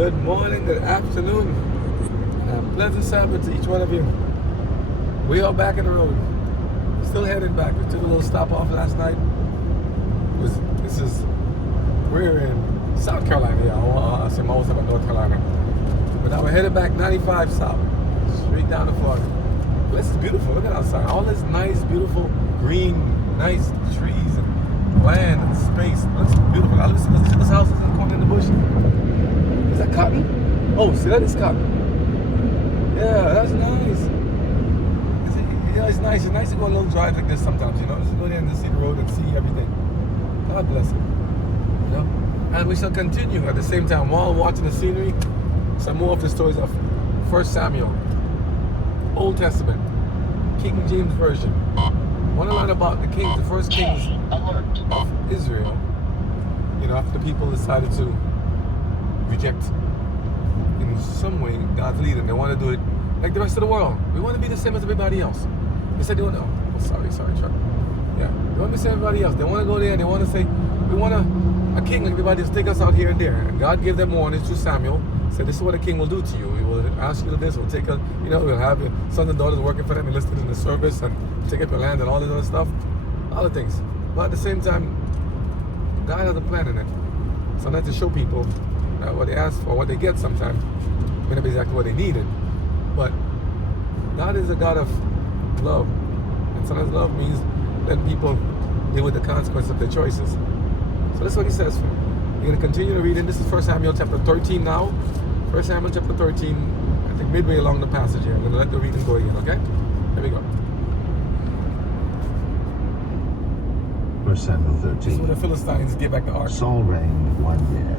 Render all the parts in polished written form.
Good morning, good afternoon, and a pleasant Sabbath to each one of you. We are back on the road. Still headed back. We took a little stop off last night. We're in South Carolina. Yeah, I say most about North Carolina. But now we're headed back 95 South, straight down to Florida. This is beautiful. Look at outside. All this nice, beautiful green, nice trees and land and space. It looks beautiful. Now listen to this house that's going in the bush. Is that cotton? Oh, see, that is cotton. Yeah, that's nice. It's nice. It's nice to go on little drives like this sometimes, you know. Just go there and just see the road and see everything. God bless it. You know? And we shall continue at the same time while watching the scenery. Some more of the stories of 1 Samuel, Old Testament, King James Version. Want to learn about the first kings of Israel. You know, after the people decided to reject in some way God's leading. They want to do it like the rest of the world. We want to be the same as everybody else. They said they want to, oh, sorry, truck. Yeah, they want to be the same as everybody else. They want to go there and they want to say, we want a king like everybody else, take us out here and there. And God gave them warnings through Samuel. Said, this is what a king will do to you. He will ask you to this, we'll take a, you know, we'll have your sons and daughters working for them, enlisted in the service, and take up your land and all this other stuff. All the things. But at the same time, God has a plan in it. Sometimes to show people that what they ask for, what they get sometimes, may not be exactly what they needed. But God is a God of love. And sometimes love means letting people deal with the consequences of their choices. So that's what he says. We're going to continue to read it. This is 1 Samuel chapter 13 now. 1 Samuel chapter 13, I think midway along the passage here. I'm going to let the reading go again, okay? Here we go. 1 Samuel 13. This is when the Philistines gave back the ark. Saul reigned 1 year.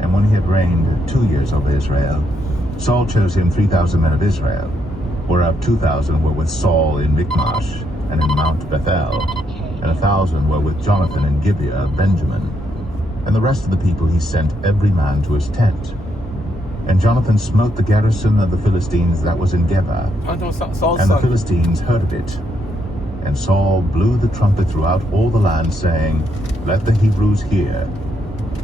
And when he had reigned 2 years over Israel, Saul chose him 3,000 men of Israel, whereof 2,000 were with Saul in Michmash and in Mount Bethel, and 1,000 were with Jonathan in Gibeah of Benjamin. And the rest of the people he sent every man to his tent. And Jonathan smote the garrison of the Philistines that was in Geba. And the Philistines heard of it. And Saul blew the trumpet throughout all the land, saying, Let the Hebrews hear.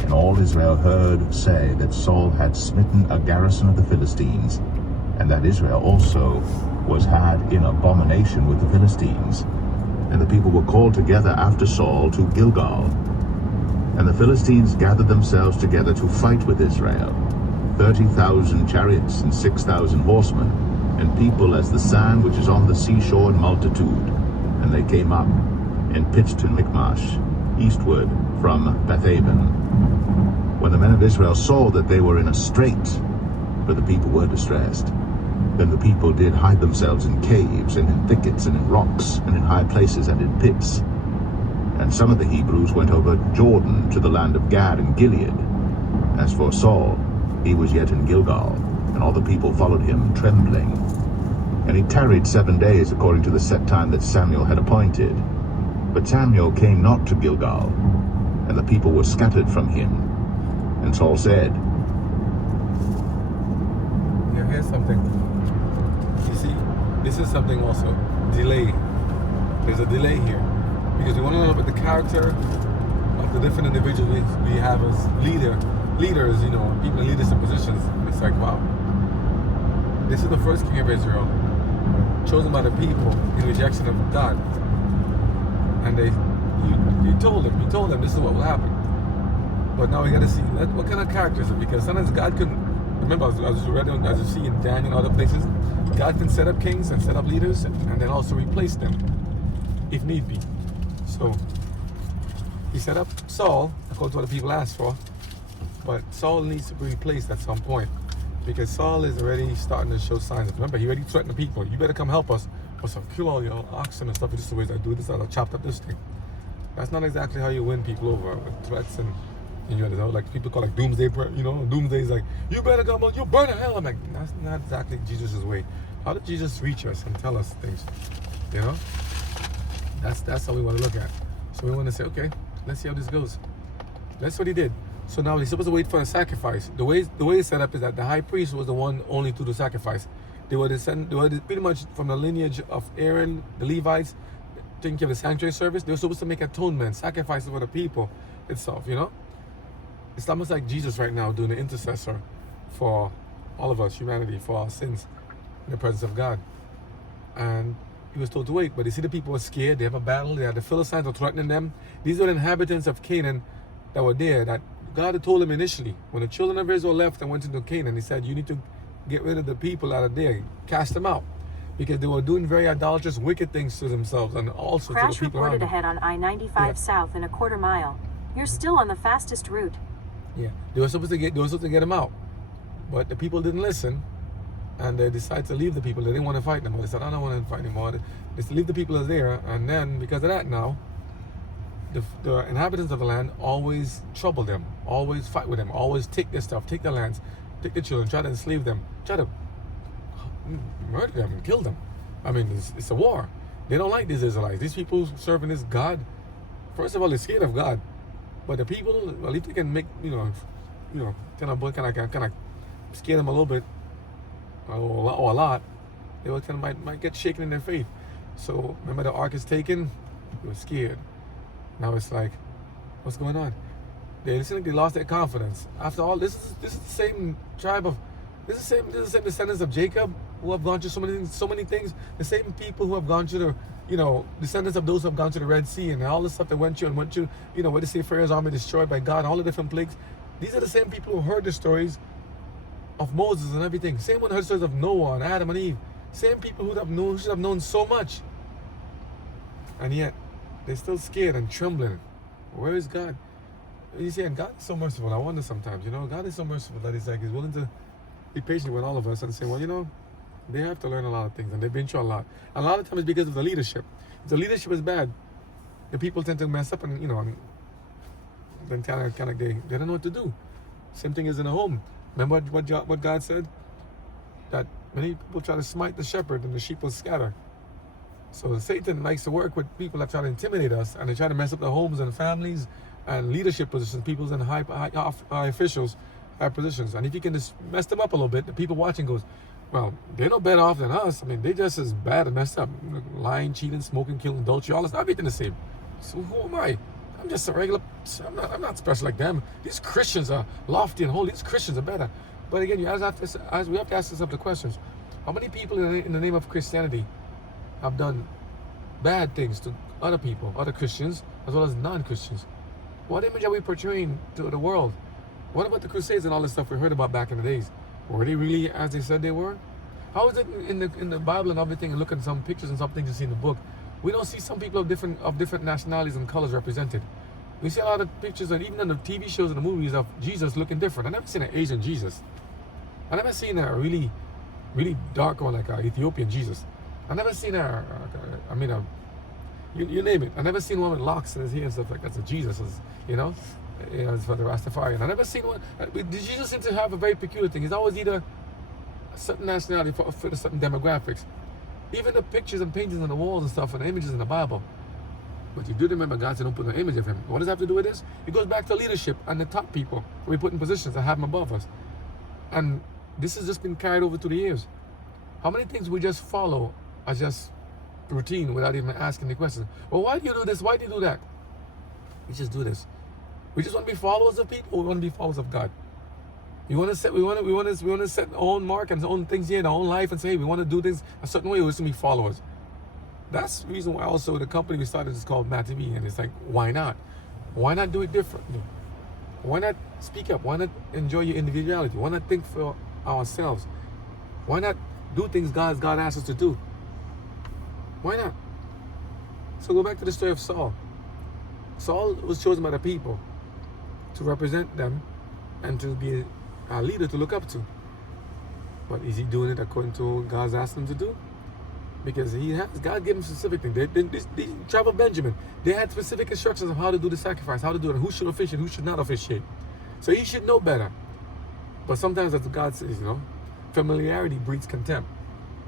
And all Israel heard say that Saul had smitten a garrison of the Philistines, and that Israel also was had in abomination with the Philistines. And the people were called together after Saul to Gilgal. And the Philistines gathered themselves together to fight with Israel, 30,000 chariots and 6,000 horsemen, and people as the sand which is on the seashore in multitude. And they came up and pitched in Michmash, eastward from Bethaven. When the men of Israel saw that they were in a strait, for the people were distressed, then the people did hide themselves in caves, and in thickets, and in rocks, and in high places, and in pits. And some of the Hebrews went over Jordan to the land of Gad and Gilead. As for Saul, he was yet in Gilgal, and all the people followed him, trembling. And he tarried 7 days according to the set time that Samuel had appointed. But Samuel came not to Gilgal, and the people were scattered from him. And Saul said, Now here's something. You see, this is something also. Delay. There's a delay here. Because we want to know about the character of the different individuals we have as leaders, you know, people in leadership positions. It's like, wow. This is the first king of Israel, chosen by the people in rejection of God. And he told them this is what will happen. But now we got to see what kind of character is it, because sometimes God can, remember as you see in Daniel and other places, God can set up kings and set up leaders and then also replace them if need be. So he set up Saul according to what the people asked for, but Saul needs to be replaced at some point because Saul is already starting to show signs. Remember, he already threatened the people, you better come help us, or so kill all your oxen and stuff. This is the ways I do this, I'll chop up this thing. That's not exactly how you win people over, with threats and you know, like people call like doomsday, you know, doomsday is like, you better come on, you burn in hell. I'm like, that's not exactly Jesus' way. How did Jesus reach us and tell us things, you know? That's how we want to look at. So we want to say, okay, let's see how this goes. That's what he did. So now he's supposed to wait for a sacrifice. The way it's set up is that the high priest was the one only to do sacrifice. They were pretty much from the lineage of Aaron, the Levites, taking care of the sanctuary service. They were supposed to make atonement, sacrifices for the people itself, you know? It's almost like Jesus right now doing the intercessor for all of us, humanity, for our sins in the presence of God. And he was told to wait, but you see the people were scared. They have a battle. They had the Philistines were threatening them. These were the inhabitants of Canaan that were there, that God had told them initially. When the children of Israel left and went into Canaan, he said, you need to get rid of the people out of there, cast them out, because they were doing very idolatrous, wicked things to themselves and also Crash to the people reported around them. ahead on I-95 South in a quarter mile. You're still on the fastest route. Yeah, they were supposed to get them out, but the people didn't listen, and they decided to leave the people. They didn't want to fight them. They said, I don't want to fight anymore. They said, leave the people there, and then because of that now, the inhabitants of the land always trouble them, always fight with them, always take their stuff, take their lands, take their children, try to enslave them, try to murder them and kill them. I mean, it's a war. They don't like these Israelites. These people serving this God. First of all, they're scared of God, but the people, well, if they can make kind of scare them a little bit or a lot, they will kind of might get shaken in their faith. So remember, the ark is taken. They were scared. Now it's like, what's going on? They lost their confidence. After all, this is the same tribe of, this is the same descendants of Jacob who have gone through so many things. The same people who have gone through descendants of those who have gone to the Red Sea and all the stuff that went through, where they say Pharaoh's army destroyed by God, all the different plagues. These are the same people who heard the stories of Moses and everything. Same one who heard stories of Noah and Adam and Eve. Same people who should have known so much. And yet, they're still scared and trembling. Where is God? You see, and God is so merciful. I wonder sometimes, God is so merciful that he's willing to be patient with all of us and say, well, they have to learn a lot of things and they've been through a lot. And a lot of times it's because of the leadership. If the leadership is bad, the people tend to mess up and, then kind of they don't know what to do. Same thing is in a home. Remember what God said? That many people try to smite the shepherd and the sheep will scatter. So Satan likes to work with people that try to intimidate us, and they try to mess up the homes and families and leadership positions, people in high officials, high positions. And if you can just mess them up a little bit, the people watching goes, well, they're no better off than us. I mean, they're just as bad and messed up. Lying, cheating, smoking, killing, adultery, all this, everything the same. So who am I? I'm just a regular, I'm not special like them. These Christians are lofty and holy. These Christians are better. But again, we have to ask ourselves the questions. How many people in the name of Christianity have done bad things to other people, other Christians, as well as non-Christians? What image are we portraying to the world? What about the Crusades and all this stuff we heard about back in the days? Were they really as they said they were? How is it in the Bible and everything, and look at some pictures and some things you see in the book, we don't see some people of different nationalities and colors represented? We see a lot of pictures, and even in the TV shows and the movies, of Jesus looking different. I've never seen an Asian Jesus. I've never seen a really, really dark one like an Ethiopian Jesus. I've never seen you name it. I've never seen one with locks in his hair and stuff like that. That's a Jesus, as for the Rastafarian. I've never seen one. Jesus seems to have a very peculiar thing. He's always either a certain nationality for certain demographics. Even the pictures and paintings on the walls and stuff and the images in the Bible. But you do remember God said don't put no image of him. What does that have to do with this? It goes back to leadership and the top people we put in positions and have them above us. And this has just been carried over through the years. How many things we just follow as just routine without even asking the question? Well, why do you do this? Why do you do that? We just do this. We just want to be followers of people. Or we want to be followers of God. We want to set our own mark and our own things here in our own life and say, hey, we want to do things a certain way. We want to be followers. That's the reason why also the company we started is called Matt TV, and it's like, why not? Why not do it differently? Why not speak up? Why not enjoy your individuality? Why not think for ourselves? Why not do things God asked us to do? Why not? So go back to the story of Saul. Saul was chosen by the people to represent them and to be a leader to look up to. But is he doing it according to what God's asked him to do? Because God gave him specific things. They tribe of Benjamin, they had specific instructions of how to do the sacrifice, how to do it, who should officiate, who should not officiate. So he should know better. But sometimes, as God says, familiarity breeds contempt.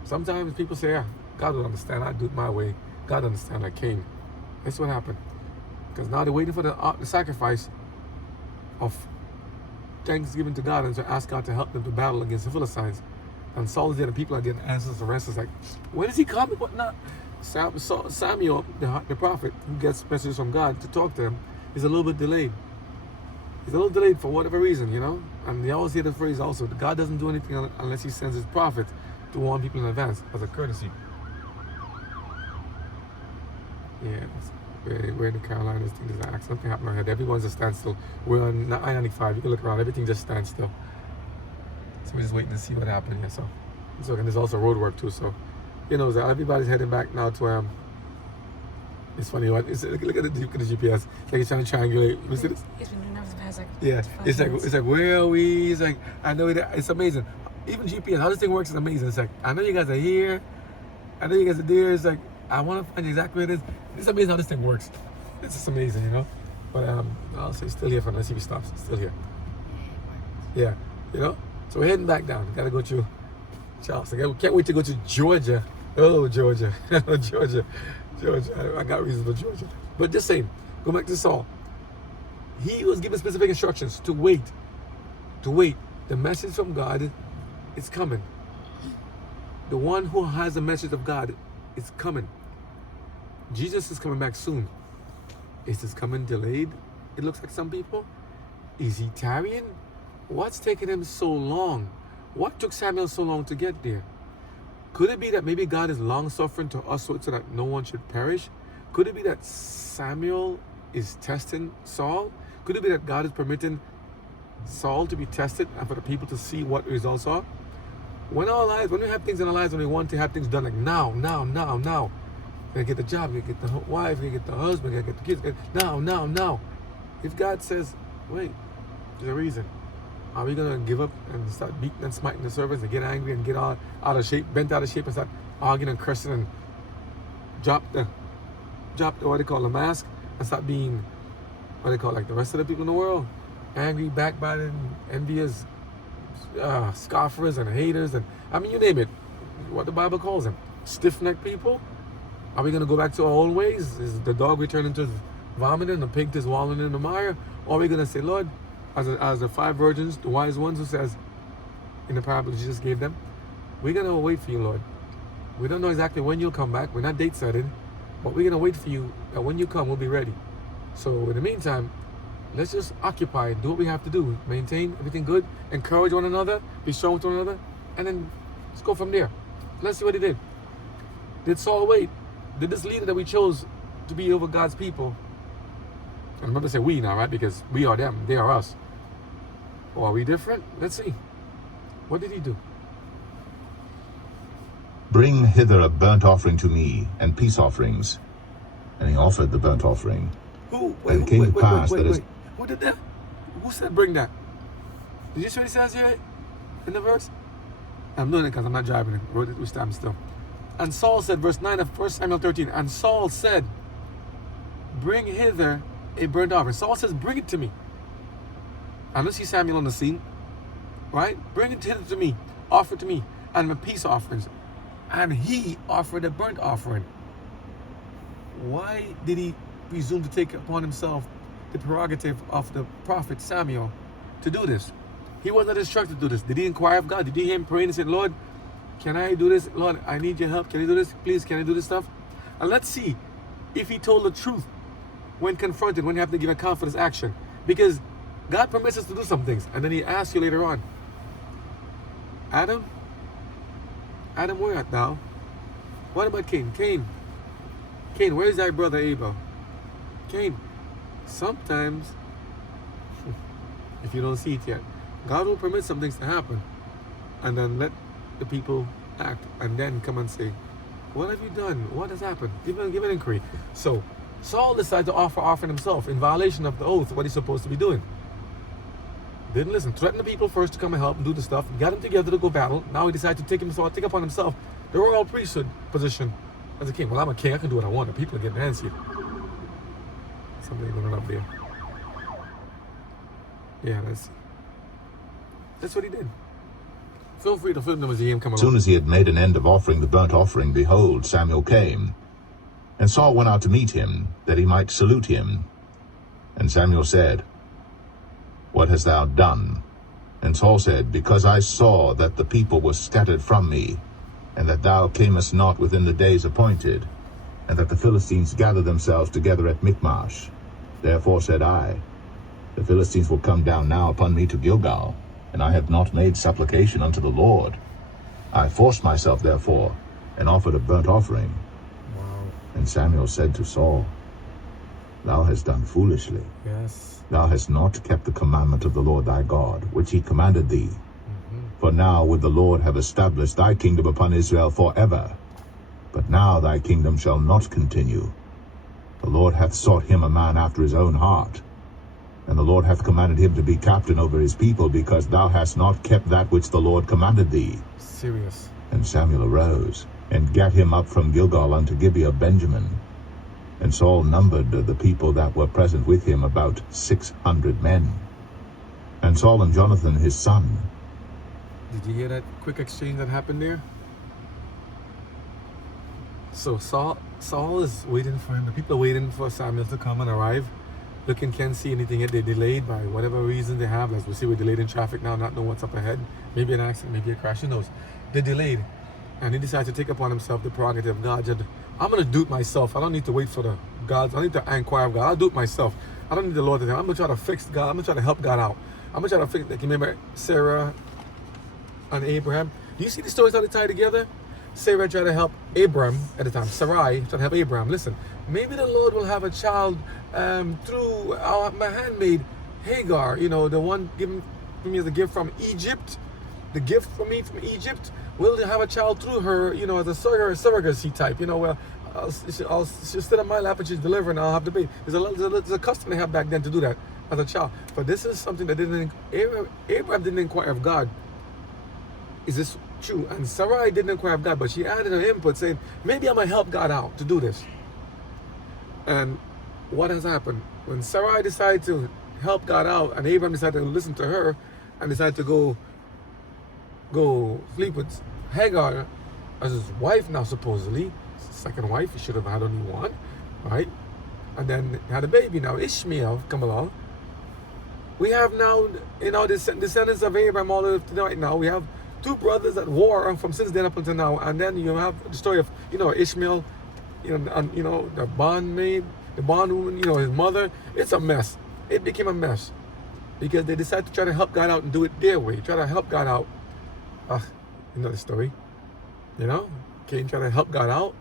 Sometimes people say, God will understand, I do it my way. God understand, like Cain. That's what happened. Because now they're waiting for the sacrifice of thanksgiving to God and to ask God to help them to battle against the Philistines. And Saul is there, and people are getting answers and answers like, when is he coming? What not? Samuel, the prophet, who gets messages from God to talk to him, is a little bit delayed. He's a little delayed for whatever reason, And they always hear the phrase also, God doesn't do anything unless he sends his prophet to warn people in advance as a courtesy. Yeah, we're in the Carolinas. There's an accident. Something happened ahead. Everyone's a standstill. We're on I-95. You can look around. Everything just stands still. So we're just waiting to see what happened here. So and there's also road work too. So, so everybody's heading back now to it's funny. Look at the GPS. It's like he's trying to triangulate. You see this? He's been doing that for the past like Yeah. 5 It's minutes. like where are we? It's like I know it. It's amazing. Even GPS, how this thing works is amazing. It's like I know you guys are here. I know you guys are there. It's like I want to find exactly where it is. It's amazing how this thing works. It's just amazing, But I'll say still here for now. Let's see if he stops. Still here. Yeah, So we're heading back down. Gotta go to Charleston. Can't wait to go to Georgia. Oh, Georgia. Georgia. I got reasons for Georgia. But just saying, go back to Saul. He was given specific instructions to wait. To wait. The message from God is coming. The one who has the message of God is coming. Jesus is coming back soon. Is his coming delayed? It looks like some people. Is he tarrying? What's taking him so long? What took Samuel so long to get there? Could it be that maybe God is long-suffering to us so that no one should perish? Could it be that Samuel is testing Saul? Could it be that God is permitting Saul to be tested and for the people to see what the results are? When we have things in our lives, when we want to have things done like now. We get the job, we get the wife, we get the husband, we get the kids. Now. If God says, wait, there's a reason. Are we going to give up and start beating and smiting the servants and get angry and get out of shape, bent out of shape and start arguing and cursing and drop the what they call the mask and start being what they call like the rest of the people in the world? Angry, backbiting, envious, scoffers and haters and you name it. What the Bible calls them. Stiff-necked people? Are we going to go back to our old ways? Is the dog returning to vomiting and the pig just wallowing in the mire? Or are we going to say, Lord, as the 5 virgins, the wise ones who says in the parable Jesus gave them, we're going to wait for you, Lord. We don't know exactly when you'll come back. We're not date setting, but we're going to wait for you. And when you come, we'll be ready. So in the meantime, let's just occupy, do what we have to do. Maintain everything good, encourage one another, be strong with one another, and then let's go from there. Let's see what he did. Did Saul wait? Did this leader that we chose to be over God's people, and remember to say we now, right? Because we are them, they are us. Or are we different? Let's see. What did he do? Bring hither a burnt offering to me, and peace offerings. And he offered the burnt offering. Who? And it came to pass that as Who did that? Who said bring that? Did you see what he says here in the verse? I'm doing it because I'm not driving it. We stand still. And Saul said, verse 9 of 1 Samuel 13, and Saul said, bring hither a burnt offering. Saul says, bring it to me. And let's see Samuel on the scene, right? Bring it hither to me, offer it to me, and my peace offerings. And he offered a burnt offering. Why did he presume to take upon himself the prerogative of the prophet Samuel to do this? He wasn't instructed to do this. Did he inquire of God? Did he hear him praying and say, Lord, can I do this? Lord, I need your help. Can you do this? Please, can I do this stuff? And let's see if he told the truth when confronted, when you have to give account for this action. Because God permits us to do some things. And then he asks you later on, Adam, where art thou? What about Cain? Cain, where is thy brother Abel? Cain, sometimes, if you don't see it yet, God will permit some things to happen and then let the people act and then come and say, what have you done? What has happened? Give an inquiry. So Saul decided to offering himself in violation of the oath, what he's supposed to be doing. Didn't listen. Threatened the people first to come and help and do the stuff. Got them together to go battle. Now he decided to take upon himself the royal priesthood position as a king. Well, I'm a king. I can do what I want. The people are getting antsy. Somebody going up there. Yeah, that's what he did. Feel free to film them as he come along. soon as he had made an end of offering the burnt offering, behold, Samuel came. And Saul went out to meet him, that he might salute him. And Samuel said, What hast thou done? And Saul said, Because I saw that the people were scattered from me, and that thou camest not within the days appointed, and that the Philistines gathered themselves together at Michmash. Therefore said I, The Philistines will come down now upon me to Gilgal, and I have not made supplication unto the Lord. I forced myself, therefore, and offered a burnt offering. Wow. And Samuel said to Saul, Thou hast done foolishly. Yes. Thou hast not kept the commandment of the Lord thy God, which he commanded thee. For now would the Lord have established thy kingdom upon Israel forever. But now thy kingdom shall not continue. The Lord hath sought him a man after his own heart. And the Lord hath commanded him to be captain over his people, because thou hast not kept that which the Lord commanded thee. Serious. And Samuel arose, and gat him up from Gilgal unto Gibeah of Benjamin. And Saul numbered the people that were present with him about 600 men. And Saul and Jonathan his son. Did you hear that quick exchange that happened there? So Saul is waiting for him. The people are waiting for Samuel to come and arrive. Looking, can't see anything yet. They're delayed by whatever reason they have. As we see, we're delayed in traffic now, not knowing what's up ahead. Maybe an accident, maybe a crash, who knows. They're delayed. And he decides to take upon himself the prerogative of God. Said, I'm going to do it myself. I don't need to wait for the gods. I don't need to inquire of God. I'll do it myself. I don't need the Lord to tell. I'm going to try to fix God. I'm going to try to help God out. I'm going to try to fix, like, you remember Sarah and Abraham? Do you see the stories how they tie together? Sarah tried to help Abram at the time. Sarai tried to help Abraham. Listen, maybe the Lord will have a child through my handmaid Hagar. You know, the one given to me as a gift from Egypt. The gift for me from Egypt. Will have a child through her, you know, as a surrogacy type. You know, well, she'll sit on my lap and she's delivering. I'll have the baby. There's a custom they have back then to do that as a child. But this is something that Abraham didn't inquire of God. Is this true? And Sarai didn't inquire of God, but she added her input saying, maybe I'm going to help God out to do this. And what has happened? When Sarai decided to help God out and Abraham decided to listen to her and decided to go sleep with Hagar as his wife now, supposedly, second wife, he should have had only one, right? And then had a baby now, Ishmael, come along. We have now, you know, descendants of Abraham all the way to right now. We have two brothers at war from since then up until now, and then you have the story of, you know, Ishmael, you know, and, you know, the bondmaid, the bondwoman, you know, his mother. It's a mess. It became a mess because they decided to try to help God out and do it their way. Try to help God out. You know the story. You know, Cain tried to help God out,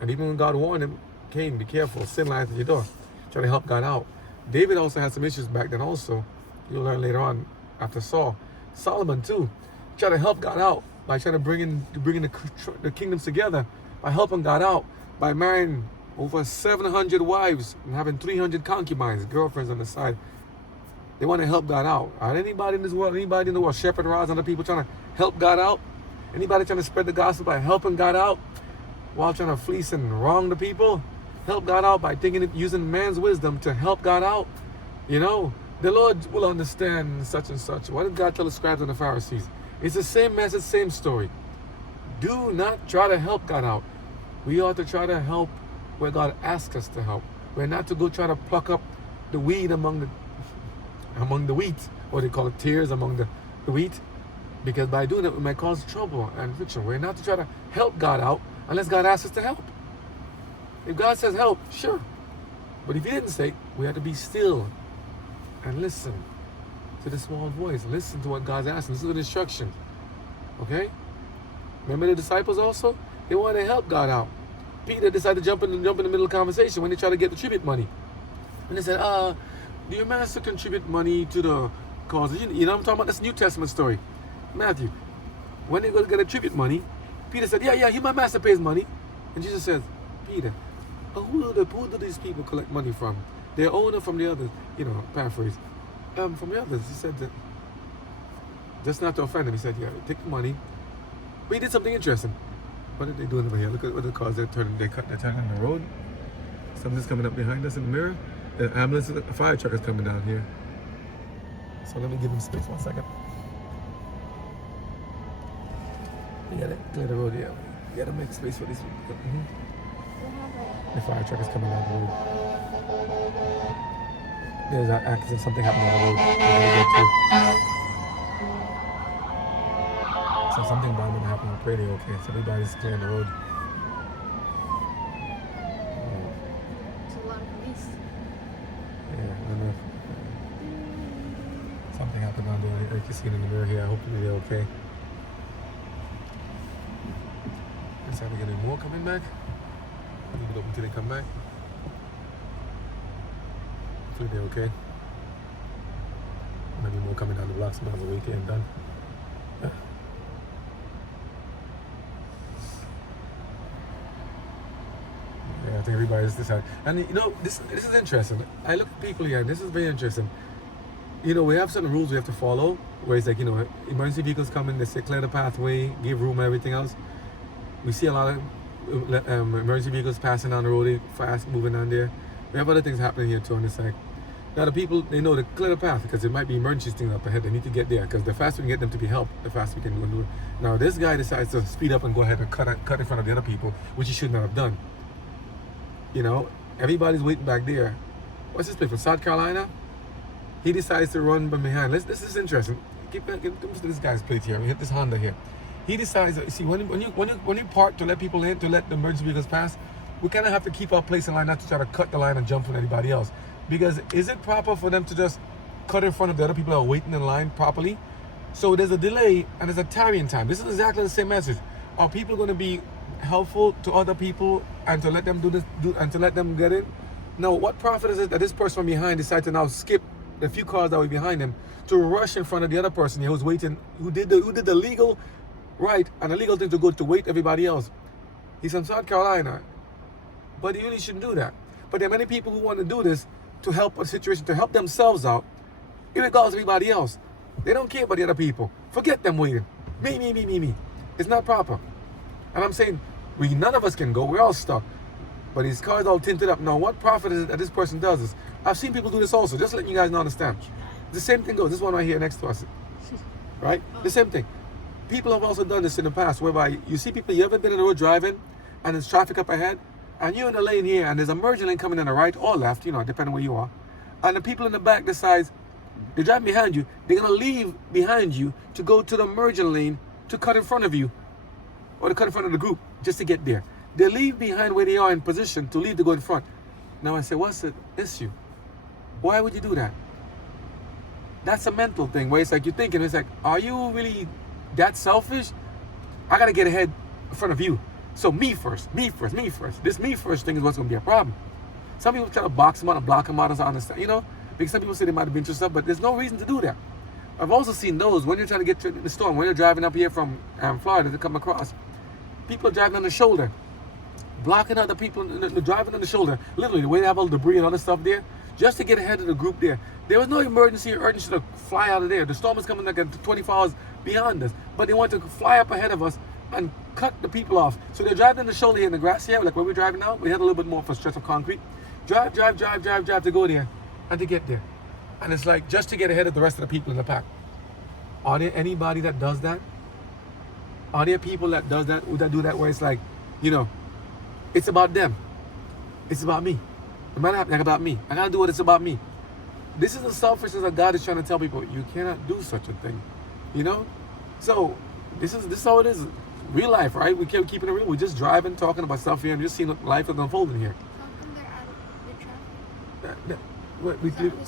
and even when God warned him, Cain, be careful, sin lies at your door. Try to help God out. David also had some issues back then. Also, you'll learn later on after Saul. Solomon too. Try to help God out by trying to bring the kingdoms together, by helping God out, by marrying over 700 wives and having 300 concubines, girlfriends on the side. They want to help God out. Anybody in this world, anybody in the world, shepherd rods, other people trying to help God out? Anybody trying to spread the gospel by helping God out while trying to fleece and wrong the people? Help God out by using man's wisdom to help God out? You know, the Lord will understand such and such. What did God tell the scribes and the Pharisees? It's the same message, same story. Do not try to help God out. We ought to try to help where God asks us to help. We're not to go try to pluck up the weed among the wheat, or they call it tares among the wheat, because by doing it we might cause trouble and friction. We're not to try to help God out unless God asks us to help. If God says help, sure. But if He didn't say, we have to be still and listen to the small voice. Listen to what God's asking. Listen to the instructions. Okay? Remember the disciples also? They wanted to help God out. Peter decided to jump in the middle of the conversation when they tried to get the tribute money. And they said, do your master contribute money to the cause? You know what I'm talking about? That's a New Testament story. Matthew. When they go to get the tribute money, Peter said, yeah, my master pays money. And Jesus says, Peter, who do these people collect money from? Their owner, from the others? You know, paraphrase. From the others. He said that, just not to offend him, he said, yeah, take the money. But he did something interesting. What are they doing over here? Look at what the cars they're turning on the road. Something's coming up behind us in the mirror. The ambulance, the fire truck is coming down here. So let me give him space 1 second. You gotta clear the road, yeah. You gotta make space for these people. The fire truck is coming down the road. There's an accident, something happened on the road. We gotta get to. So something bad would happen. I pray they're okay. So everybody's clearing the road. It's a lot of police. Yeah, I don't know. Something happened down there. Like you see in the mirror here. Hopefully they're okay. Let's have to get any more coming back. Leave it open until they come back. Hopefully they're okay. Maybe more coming down the block. Some of the weekend done. Yeah. Yeah, I think everybody's decided. And you know, this is interesting. I look at people here, and this is very interesting. You know, we have certain rules we have to follow, where it's like, you know, emergency vehicles come in, they say clear the pathway, give room and everything else. We see a lot of emergency vehicles passing down the road, fast moving down there. We have other things happening here too on this side. Now the people, they know to clear the path because it might be emergency things up ahead. They need to get there because the faster we can get them to be helped, the faster we can go and do it. Now this guy decides to speed up and go ahead and cut in front of the other people, which he should not have done. You know, everybody's waiting back there. What's this place from South Carolina? He decides to run from behind. This is interesting. Get this guy's plate here. We hit this Honda here. He decides. See, when you park to let people in, to let the emergency vehicles pass, we kind of have to keep our place in line, not to try to cut the line and jump on anybody else. Because is it proper for them to just cut in front of the other people that are waiting in line properly? So there's a delay and there's a tarrying time. This is exactly the same message. Are people going to be helpful to other people and to let them and to let them get in? No. What profit is it that this person from behind decides to now skip the few cars that were behind him to rush in front of the other person here who's waiting, who did the legal right and the legal thing to go to wait everybody else? He's from South Carolina, but he really shouldn't do that. But there are many people who want to do this to help a situation, to help themselves out, irregardless of everybody else. They don't care about the other people. Forget them waiting. Me. It's not proper. And I'm saying, none of us can go. We're all stuck. But his car's all tinted up. Now, what profit is it that this person does this? I've seen people do this also. Just letting you guys know, understand. The same thing goes. This one right here next to us. Right? The same thing. People have also done this in the past, whereby you see people, you ever been in the road driving, and there's traffic up ahead, and you're in the lane here, and there's a merging lane coming in the right or left, you know, depending where you are. And the people in the back decide, they're driving behind you, they're going to leave behind you to go to the merging lane to cut in front of you, or to cut in front of the group, just to get there. They leave behind where they are in position to leave to go in front. Now I say, what's the issue? Why would you do that? That's a mental thing, where it's like you're thinking, it's like, are you really that selfish? I got to get ahead in front of you. So me first. This me first thing is what's going to be a problem. Some people try to box them out and block them out, as I understand, you know, because some people say they might have been interested, but there's no reason to do that. I've also seen those when you're trying to get to the storm, when you're driving up here from Florida to come across, people are driving on the shoulder, blocking other people, driving on the shoulder, literally the way they have all the debris and other stuff there, just to get ahead of the group there. There was no emergency or urgency to fly out of there. The storm is coming like 24 hours beyond us, but they want to fly up ahead of us and cut the people off. So they're driving on the shoulder here in the grass here, like where we're driving now. We had a little bit more of a stretch of concrete. Drive to go there and to get there. And it's like just to get ahead of the rest of the people in the pack. Are there anybody that does that? Are there people that do that where it's like, you know, it's about them. It's about me. It might not be about me. I gotta do what it's about me. This is the selfishness that God is trying to tell people. You cannot do such a thing. You know? So this is how it is. Real life, right? We keep keeping it real. We're just driving, talking about stuff here, and just seeing life is unfolding here. How come they're out of the traffic?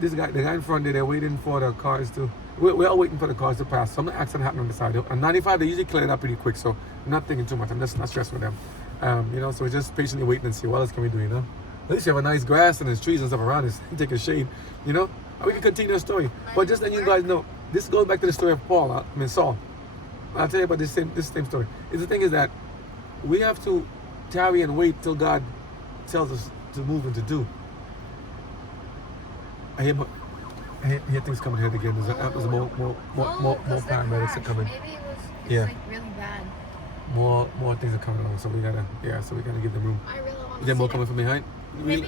This guy, the guy in front there, they're waiting for the cars to. We're all waiting for the cars to pass. Some accident happened on the side. On 95, they usually clear it up pretty quick, so I'm not thinking too much. I'm just not stressed with them. You know, so we're just patiently waiting and see what else can we do. You know, at least you have a nice grass and there's trees and stuff around us. Take a shade. You know, and we can continue the story. But just letting you guys know, this goes back to the story of Saul. I'll tell you about this same story. The thing is that we have to tarry and wait till God tells us to move and to do. I hear things coming ahead again. There's more paramedics are coming. Maybe it's like really bad. More things are coming on, so we gotta give them room. I really want Is to there more see coming from behind? Maybe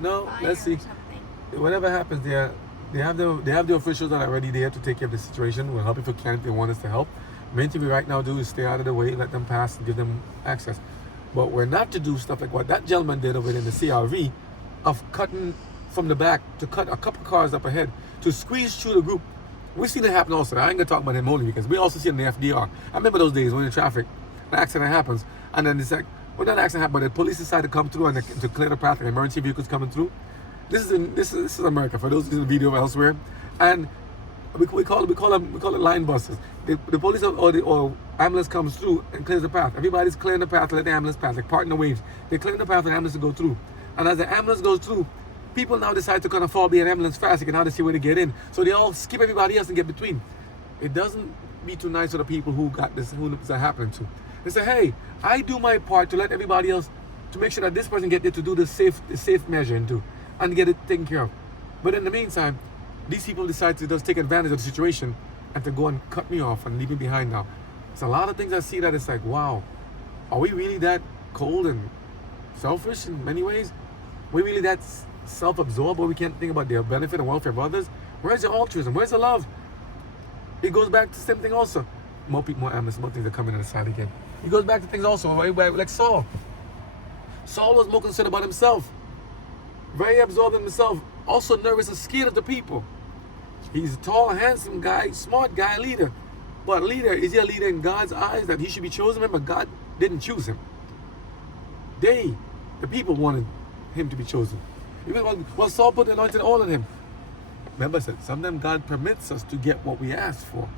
No, fire let's see. or something. Whatever happens, they have the officials that are ready. They have to take care of the situation. We'll help if we can if they want us to help. Main thing we right now do is stay out of the way, let them pass, and give them access. But we're not to do stuff like what that gentleman did over in the CRV, of cutting from the back to cut a couple cars up ahead to squeeze through the group. We've seen it happen also. I ain't gonna talk about him only because we also see it in the FDR. I remember those days when in traffic, an accident happens, and then it's like, well, not an accident happened, but the police decide to come through and to clear the path, and emergency vehicles coming through. This is America. For those who see the video elsewhere, and We call it line busters. The police or ambulance comes through and clears the path. Everybody's clearing the path to let the ambulance pass, like parting the waves. They're clearing the path for the ambulance to go through. And as the ambulance goes through, people now decide to kind of fall behind the ambulance fast. They can now see where to get in. So they all skip everybody else and get between. It doesn't be too nice for the people who got this, who it's happening to. They say, hey, I do my part to let everybody else, to make sure that this person get there to do the safe measure and get it taken care of. But in the meantime, these people decide to just take advantage of the situation and to go and cut me off and leave me behind now. There's a lot of things I see that it's like, wow, are we really that cold and selfish in many ways? Are we really that self-absorbed where we can't think about the benefit and welfare of others? Where's the altruism? Where's the love? It goes back to the same thing also. More people, more ambulance, more things are coming on the side again. It goes back to things also, like Saul. Saul was more concerned about himself. Very absorbed in himself. Also nervous and scared of the people. He's a tall, handsome guy, smart guy, leader. But leader, is he a leader in God's eyes that he should be chosen? Remember, God didn't choose him. The people wanted him to be chosen. Even when Saul put the anointing oil on him. Remember I said, sometimes God permits us to get what we asked for.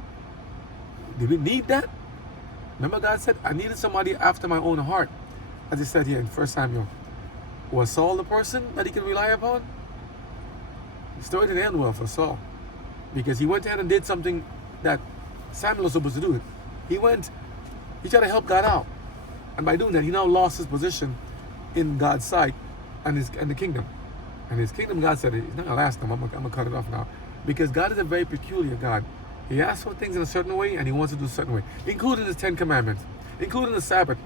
Did we need that? Remember God said, I needed somebody after my own heart. As he said here in 1 Samuel. Was Saul the person that he could rely upon? The story didn't end well for Saul. Because he went ahead and did something that Samuel was supposed to do. He tried to help God out. And by doing that, he now lost his position in God's sight and the kingdom. And his kingdom, God said, it's not going to last them. I'm going to cut it off now. Because God is a very peculiar God. He asks for things in a certain way and he wants to do a certain way. Including his 10 commandments. Including the Sabbath.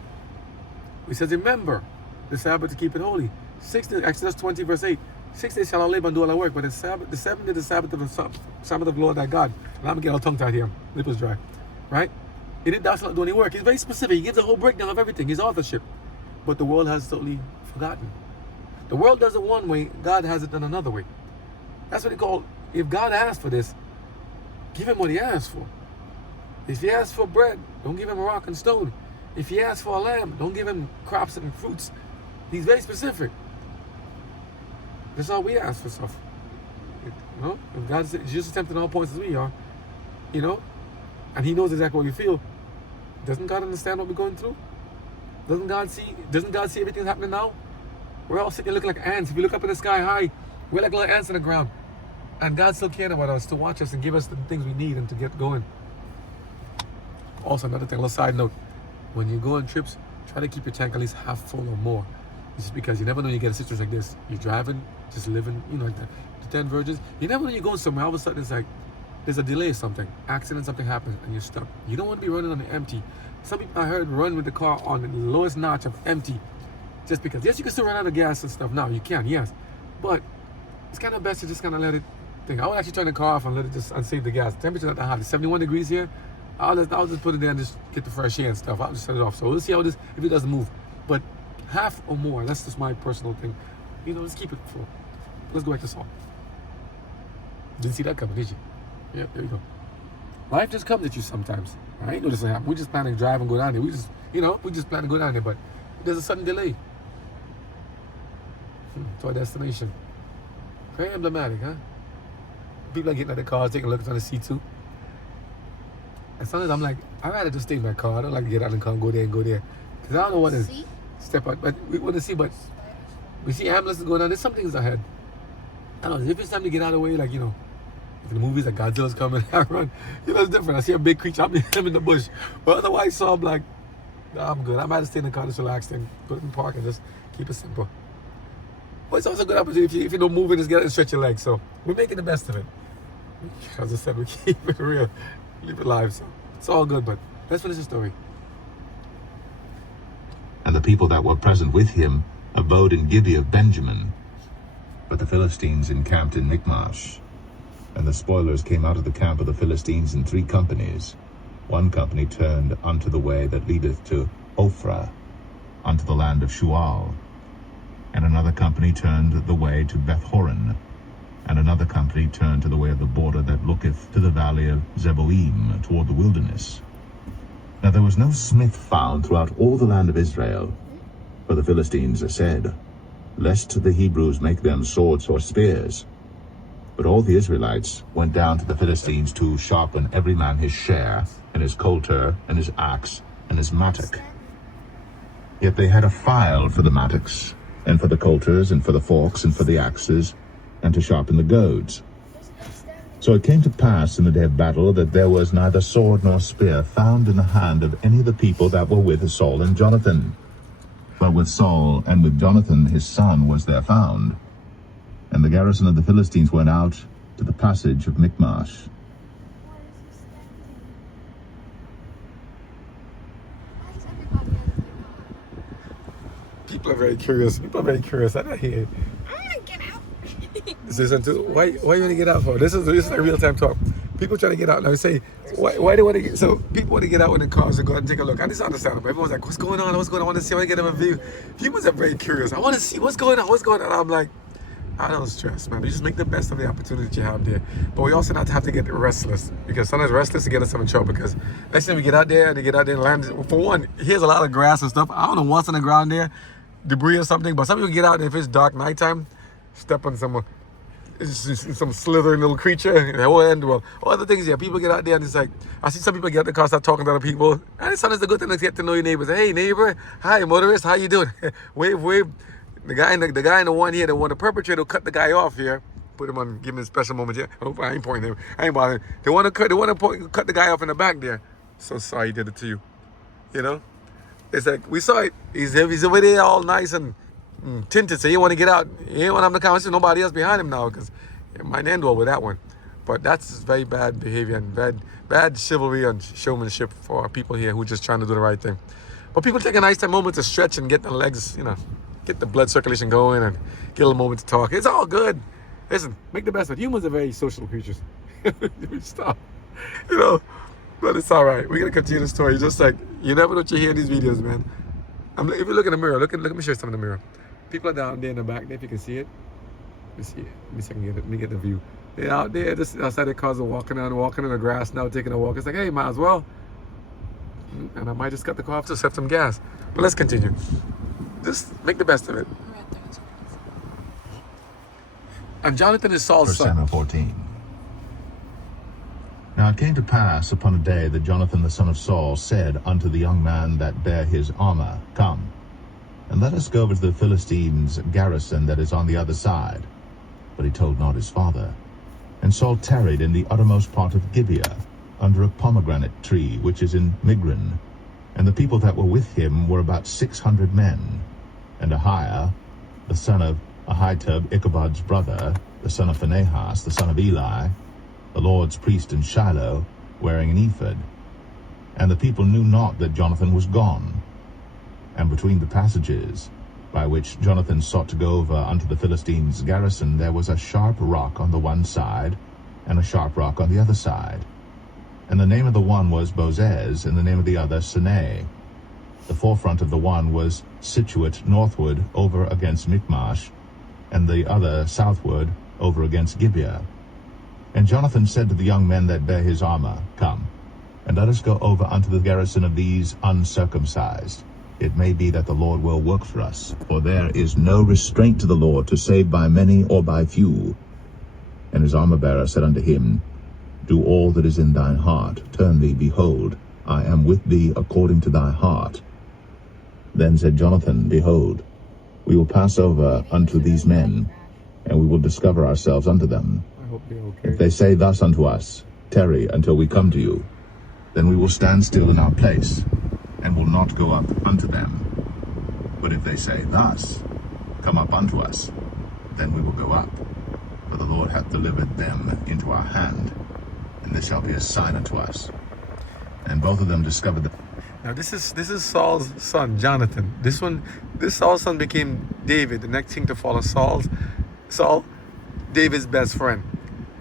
He says, remember the Sabbath to keep it holy. 6 days, Exodus 20 verse 8. 6 days shall I labor and do all I work. But the 7th day is the Sabbath of the Lord thy God. And I'm going to get all tongue tied here. Lip is dry. Right? Thou shalt not do any work. He's very specific. He gives a whole breakdown of everything. His authorship. But the world has totally forgotten. The world does it one way. God has it done another way. That's what they call, if God asked for this, give him what he asked for. If he asks for bread, don't give him a rock and stone. If he asks for a lamb, don't give him crops and fruits. He's very specific. That's all we ask for stuff. You know, if God's just as tempted on all points as we are, you know, and he knows exactly what we feel, doesn't God understand what we're going through? Doesn't God see everything that's happening now? We're all sitting there looking like ants. If you look up in the sky high, we're like little ants on the ground. And God still cares about us to watch us and give us the things we need and to get going. Also, another thing, a little side note. When you go on trips, try to keep your tank at least half full or more. Just because you never know you get a situation like this. You're driving, just living, you know, like that. The 10 virgins. You never know you're going somewhere. All of a sudden, it's like, there's a delay or something. Accident, something happens, and you're stuck. You don't want to be running on the empty. Some people I heard run with the car on the lowest notch of empty. Just because. Yes, you can still run out of gas and stuff now. You can, yes. But it's kind of best to just kind of let it think. I would actually turn the car off and let it just unsave the gas. Temperature's not that hot. It's 71 degrees here. I'll just put it there and just get the fresh air and stuff. I'll just set it off. So we'll see how this, if it doesn't move. But half or more, that's just my personal thing. You know, just keep it full. Let's go back to Saul. Didn't see that coming, did you? Yeah, there you go. Life just comes at you sometimes. I ain't know this will happen. We just plan to drive and go down there. We just plan to go down there, but there's a sudden delay to our destination. Very emblematic, huh? People are getting out of the cars, taking a look on the C2. And sometimes I'm like, I'd rather just stay in my car. I don't like to get out of the car and go there and go there. Because I don't know what to step out. But we want to see, but we see ambulances going on. There's some things ahead. I don't know, if it's time to get out of the way, like, you know, if in the movies like Godzilla's coming, I run. You know, it's different. I see a big creature, I'm in the bush. But otherwise, so I'm like, nah, I'm good. I'd rather stay in the car, just relax and put it in the park and just keep it simple. But it's also a good opportunity if you don't move it, just get out and stretch your legs. So we're making the best of it. As I said, we keep it real, live it live. So it's all good, but let's finish the story. And the people that were present with him abode in Gibeah of Benjamin. But the Philistines encamped in Michmash. And the spoilers came out of the camp of the Philistines in 3 companies. One company turned unto the way that leadeth to Ophrah, unto the land of Shual. And another company turned the way to Beth-horon. And another company turned to the way of the border that looketh to the valley of Zeboim, toward the wilderness. Now there was no smith found throughout all the land of Israel. For the Philistines said, lest the Hebrews make them swords or spears. But all the Israelites went down to the Philistines to sharpen every man his share, and his coulter, and his axe, and his mattock. Yet they had a file for the mattocks, and for the coulters, and for the forks, and for the axes, and to sharpen the goads. So it came to pass in the day of battle that there was neither sword nor spear found in the hand of any of the people that were with Saul and Jonathan. But with Saul and with Jonathan his son was there found. And the garrison of the Philistines went out to the passage of Michmash. People are very curious. People are very curious. I don't hear it. Get out. Listen to why you want to get out for? This is a real time talk. People trying to get out now. Say why they want to get, so people want to get out in the cars and go and take a look. And it's understandable. Everyone's like, what's going on? What's going on? I want to see. I want to get a view. Humans are very curious. I want to see what's going on. What's going on? I'm like, I don't stress, man. You just make the best of the opportunity that you have there. But we also not have to get restless, because sometimes restless to get us in trouble. Because next time we get out there and land. For one, here's a lot of grass and stuff. I don't know what's on the ground there, debris or something. But some people get out and if it's dark nighttime, step on some slithering little creature. And it will end well. Other things here, people get out there and it's like, I see some people get out the car, start talking to other people, and it's sometimes a good thing to get to know your neighbors. Hey neighbor, hi motorist, how you doing? wave. The guy in the one here, the perpetrator cut the guy off here, put him on, give him a special moment here. Oh, I ain't pointing him. I ain't bothering. They want to cut the guy off in the back there. So sorry he did it to you. You know, it's like we saw it. He's over there all nice and tinted, so he want to get out. He ain't want to have the conversation. Nobody else behind him now, because it might end well with that one. But that's very bad behavior and bad chivalry and showmanship for our people here who just trying to do the right thing. But people take a nice time moment to stretch and get their legs, get the blood circulation going and get a little moment to talk. It's all good. Listen, make the best of it. Humans are very social creatures. Stop. But it's all right. We're going to continue the story. Just like, you never know what you hear in these videos, man. If you look in the mirror, let me show you something in the mirror. People are down there in the back there, if you can see it. Let me see it. Let me see if I can get it. Let me get the view. They're out there, just outside their cars, are walking in the grass now, taking a walk. It's like, hey, might as well. And I might just cut the car off to save some gas. But let's continue. Just make the best of it. And Jonathan is Saul's 1 son. Samuel 14. Now it came to pass upon a day that Jonathan the son of Saul said unto the young man that bare his armor, Come, and let us go over to the Philistines' garrison that is on the other side. But he told not his father. And Saul tarried in the uttermost part of Gibeah, under a pomegranate tree which is in Migron. And the people that were with him were about 600 men. And Ahiah, the son of Ahitub, Ichabod's brother, the son of Phinehas, the son of Eli, the Lord's priest in Shiloh, wearing an ephod. And the people knew not that Jonathan was gone. And between the passages by which Jonathan sought to go over unto the Philistines' garrison, there was a sharp rock on the one side, and a sharp rock on the other side. And the name of the one was Bozez, and the name of the other Sinai. The forefront of the one was situate northward over against Michmash, and the other southward over against Gibeah. And Jonathan said to the young men that bare his armor, Come, and let us go over unto the garrison of these uncircumcised. It may be that the Lord will work for us, for there is no restraint to the Lord to save by many or by few. And his armor-bearer said unto him, Do all that is in thine heart. Turn thee, behold, I am with thee according to thy heart. Then said Jonathan, Behold, we will pass over unto these men, and we will discover ourselves unto them. I hope they're okay. If they say thus unto us, Tarry until we come to you, then we will stand still in our place, and will not go up unto them. But if they say thus, Come up unto us, then we will go up. For the Lord hath delivered them into our hand, and this shall be a sign unto us. And both of them discovered that. Now this is Saul's son, Jonathan. This Saul's son became David, the next king to follow Saul, David's best friend.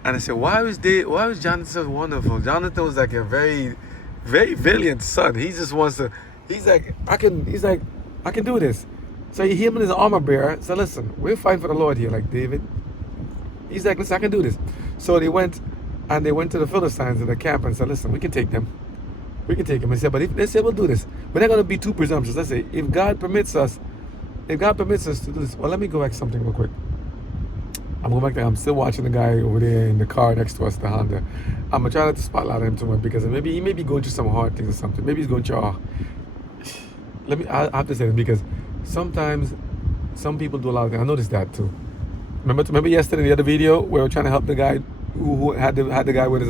And I said, why was Jonathan so wonderful? Jonathan was like a very, very valiant son. He just wants to. He's like, I can do this. So him and his armor bearer said, listen, we're fighting for the Lord here, like David. He's like, listen, I can do this. So they went to the Philistines in the camp and said, listen, we can take them. We can take them. He said, but if they say we'll do this, we're not going to be too presumptuous. Let's say, if God permits us to do this. Well, let me go back to something real quick. I'm going back there. I'm still watching the guy over there in the car next to us, the Honda. I'm gonna try not to spotlight him too much because maybe he may be going through some hard things or something. Maybe he's going through. I have to say this because sometimes some people do a lot of things. I noticed that too. Remember yesterday in the other video where we were trying to help the guy who had the guy with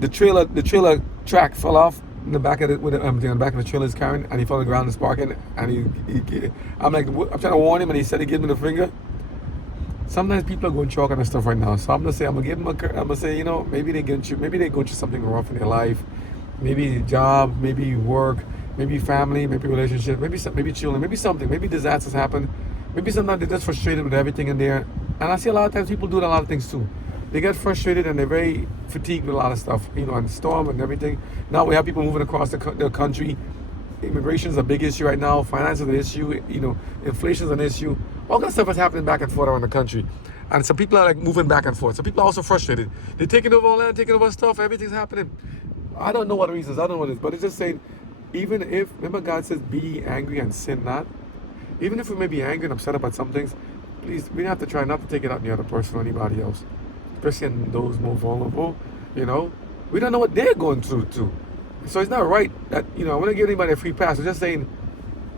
the trailer track fell off in the back of the back of the trailer is carrying, and he fell on the ground and sparking, and I'm trying to warn him, and he said he gave me the finger. Sometimes people are going through all kind of stuff right now, so I'm gonna say, you know, maybe they going through something rough in their life, maybe job, maybe work, maybe family, maybe relationship, maybe children, maybe something, maybe disasters happen, maybe sometimes they're just frustrated with everything in there, and I see a lot of times people do a lot of things too. They get frustrated and they're very fatigued with a lot of stuff, you know, and storm and everything. Now we have people moving across the country. Immigration is a big issue right now. Finance is an issue. You know, inflation is an issue. All that stuff is happening back and forth around the country. And some people are like moving back and forth. Some people are also frustrated. They're taking over all land, taking over stuff. Everything's happening. I don't know what the reasons. I don't know what it is. But it's just saying, even if, remember God says, be angry and sin not. Even if we may be angry and upset about some things, please, we have to try not to take it out on the other person or anybody else. Especially in those more vulnerable, you know. We don't know what they're going through too. So it's not right that, you know, I want to give anybody a free pass. I'm just saying,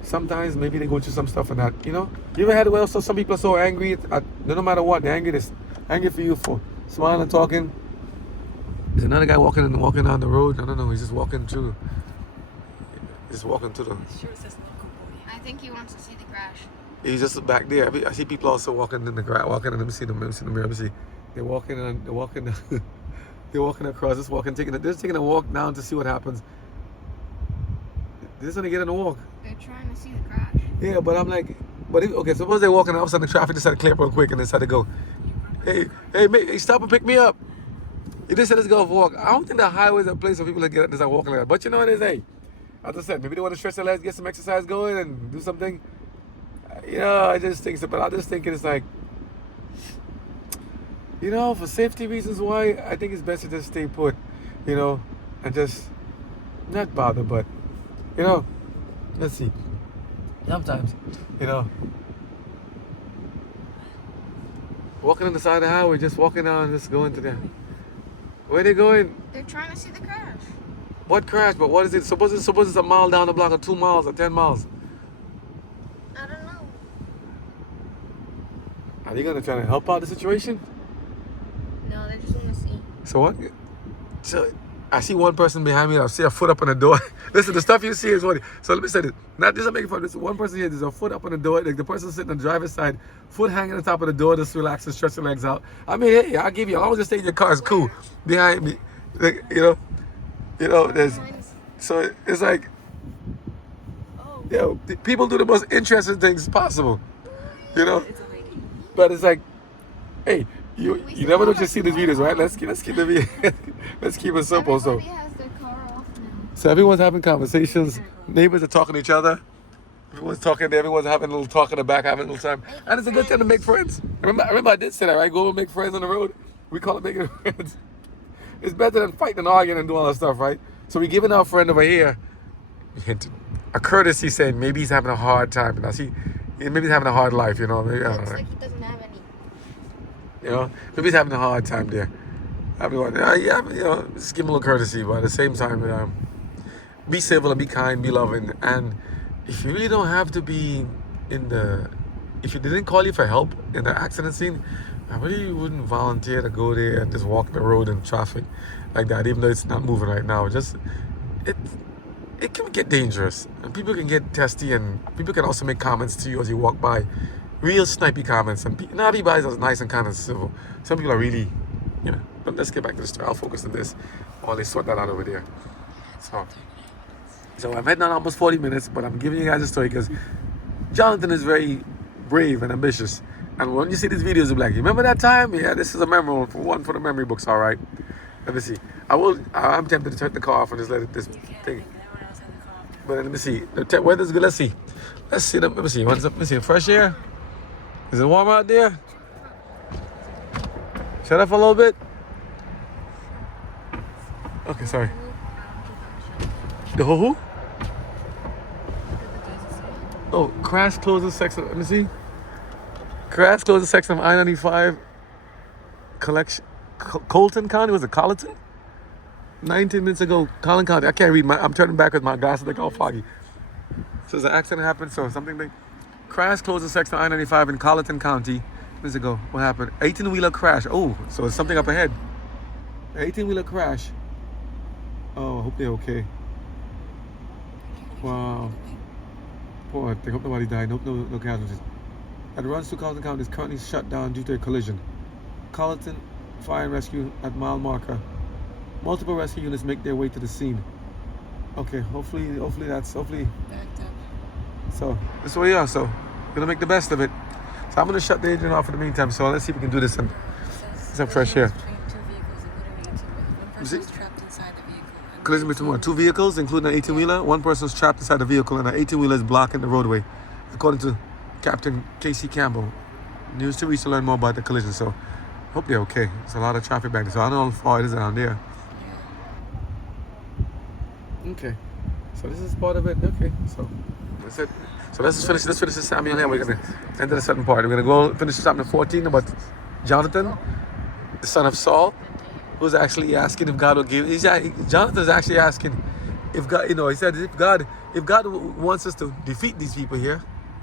sometimes maybe they go through some stuff and that, you know. You ever had where also some people are so angry, no matter what, they're angry for you for smiling and talking. There's another guy walking down the road. I don't know, he's just walking through. Just walking to the... I think he wants to see the crash. He's just back there. I see people also walking in the grass, let me see the mirror, let me see. They're walking across, taking a walk down to see what happens. They're just gonna get in a walk. They're trying to see the crash. Yeah, but I'm like, okay, suppose they're walking, all of a sudden the traffic decided to clear up real quick and they decided to go, hey, stop and pick me up. He just said, let's go for a walk. I don't think the highway is a place for people to get up and start walking like that. But you know what it is, hey, as I said, maybe they want to stretch their legs, get some exercise going and do something. You know, I just think so, but I just think it's like, you know, for safety reasons, why I think it's best to just stay put, you know, and just not bother, but, you know, let's see. Sometimes, you know, walking on the side of the highway, just walking down, just going to the, where they going? They're trying to see the crash. What crash? But what is it? Suppose it's a mile down the block, or 2 miles, or 10 miles. I don't know. Are they gonna try to help out the situation? No, they just want to see. So what? So I see one person behind me. I see a foot up on the door. Listen, the stuff you see is what. So let me say this. Not just making fun. There's one person here. There's a foot up on the door. Like the person sitting on the driver's side, foot hanging on the top of the door, just relax and stretch your legs out. I mean, hey, I'll give you. I'll just stay in your car. It's cool. Behind me, like, you know. There's. So it's like, you know, people do the most interesting things possible. You know, but it's like, hey. You never know what you see these videos, right? Let's keep the video. Let's keep it simple. So Everybody has their car off now. So everyone's having conversations. Neighbors are talking to each other. Everyone's talking. Everyone's having a little talk in the back, having a little time. And it's a good time to make friends. Remember I did say that, right? Go and make friends on the road. We call it making friends. It's better than fighting and arguing and doing all that stuff, right? So we're giving our friend over here a courtesy, saying maybe he's having a hard time. Maybe he's having a hard life, you know. Maybe, I don't Looks know. like he doesn't have any. You know, maybe he's having a hard time there. Everyone, you know, just give him a little courtesy, but at the same time, be civil and be kind, be loving. And if you really don't have to be if you didn't call you for help in the accident scene, I really wouldn't volunteer to go there and just walk the road in traffic like that, even though it's not moving right now. It can get dangerous, and people can get testy, and people can also make comments to you as you walk by. Real snipey comments, and not everybody's as nice and kind of civil. Some people are really, you know. But let's get back to the story. I'll focus on this while they sort that out over there. So I'm heading on almost 40 minutes, but I'm giving you guys a story because Jonathan is very brave and ambitious. And when you see these videos, you'll be like, remember that time? Yeah, this is a memory one for the memory books, all right. Let me see. I'm tempted to turn the car off and just let this thing. But let me see. The weather's good. Let's see. Let me see. Let me see. Fresh air. Is it warm out there? Shut up a little bit. Okay, sorry. The who? Oh, crash closes section. Let me see. Crash closed a section of I-95 collection. Colton County, was it Colleton? 19 minutes ago, Collin County. I can't read. I'm turning back with my glasses. They're all foggy. So the accident happened. So something big. Crash closed a section of I-95 in Colleton County. Minutes ago. What happened? 18-wheeler crash. Oh, so it's something up ahead. 18-wheeler crash. Oh, I hope they're okay. Wow. Poor thing. Hope nobody died. Nope, no casualties. And runs through Colleton County is currently shut down due to a collision. Colleton Fire and Rescue at mile marker. Multiple rescue units make their way to the scene. Okay, hopefully Backed up. so this is where we are. So we're gonna make the best of it. So I'm gonna shut the engine off in the meantime. So let's see if we can do this and some fresh air. Between two vehicles and literally one person was trapped inside the vehicle. And Collision between what? Two vehicles, including an 18-wheeler. One person was trapped inside the vehicle, and an 18-wheeler is blocking the roadway, according to Captain Casey Campbell. News to reach to learn more about the collision. So hope they're okay. There's a lot of traffic back there. So I don't know how far it is around there. Okay, so this is part of it. Okay, so that's it. So let's finish this Samuel here. We're gonna end at a certain part. We're gonna go finish chapter 14 about Jonathan, the son of Saul, who's actually asking if God will give. Jonathan's actually asking if God, he said if God wants us to defeat these people here,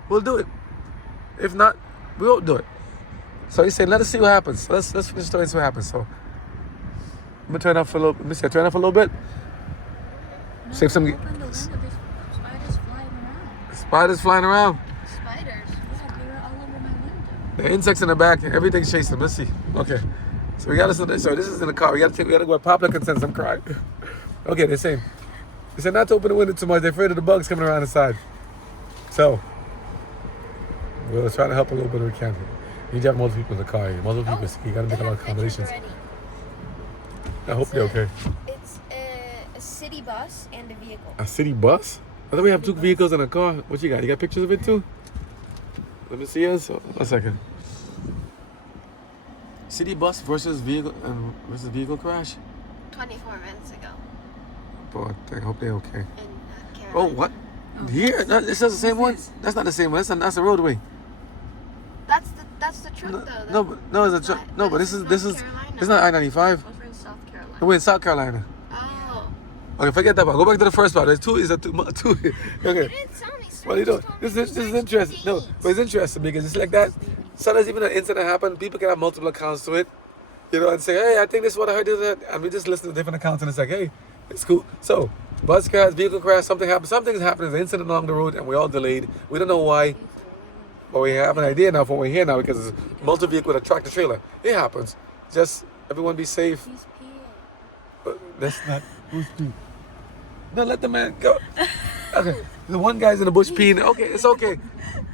we'll do it. If not, we won't do it. So he said, let us see what happens. So let's finish the story and see what happens. So I'm gonna turn off a little. Let me see. Turn off a little bit. Save some. Open the window. There's spiders flying around. Spiders flying around. Spiders? Yeah, they were all over my window. The insects in the back. Everything's chasing them. Let's see. Okay. So we gotta. So this is in the car. We gotta go with popular consensus. I'm crying. Okay, they're saying. They said not to open the window too much. They're afraid of the bugs coming around the side. So we'll try to help a little bit if we can. You need to have multiple people in the car. Multiple people. You gotta make a lot of accommodations. I hope they're okay. It's a city bus and a vehicle. A city bus? I thought we have two vehicles in a car. What you got? You got pictures of it too? Let me see yours. A second. City bus versus vehicle crash? 24 minutes ago. Boy, I hope they're okay. In Carolina. Oh, what? Here? This is the same one? That's not the same one. That's a roadway. That's the truck though. No, it's a truck. No, but this is it's not I-95. Those were in South Carolina. We're in South Carolina. Oh. Okay, forget that part. Go back to the first part. There's two. Is a two? You Okay. didn't tell me, sir. Well, you know, this is interesting. No, but it's interesting because it's like that. Sometimes even an incident happen, people can have multiple accounts to it, and say, hey, I think this is what I heard, and we just listen to different accounts, and it's like, hey, it's cool. So, bus crash, vehicle crash, something happened. Something's happened. There's an incident along the road, and we're all delayed. We don't know why, but we have an idea now for when we're here now because it's multi-vehicle with a tractor trailer. It happens. Just everyone be safe. He's peeing. But that's not who's peeing. No, let the man go. Okay, the one guy's in the bush peeing. Okay, it's okay.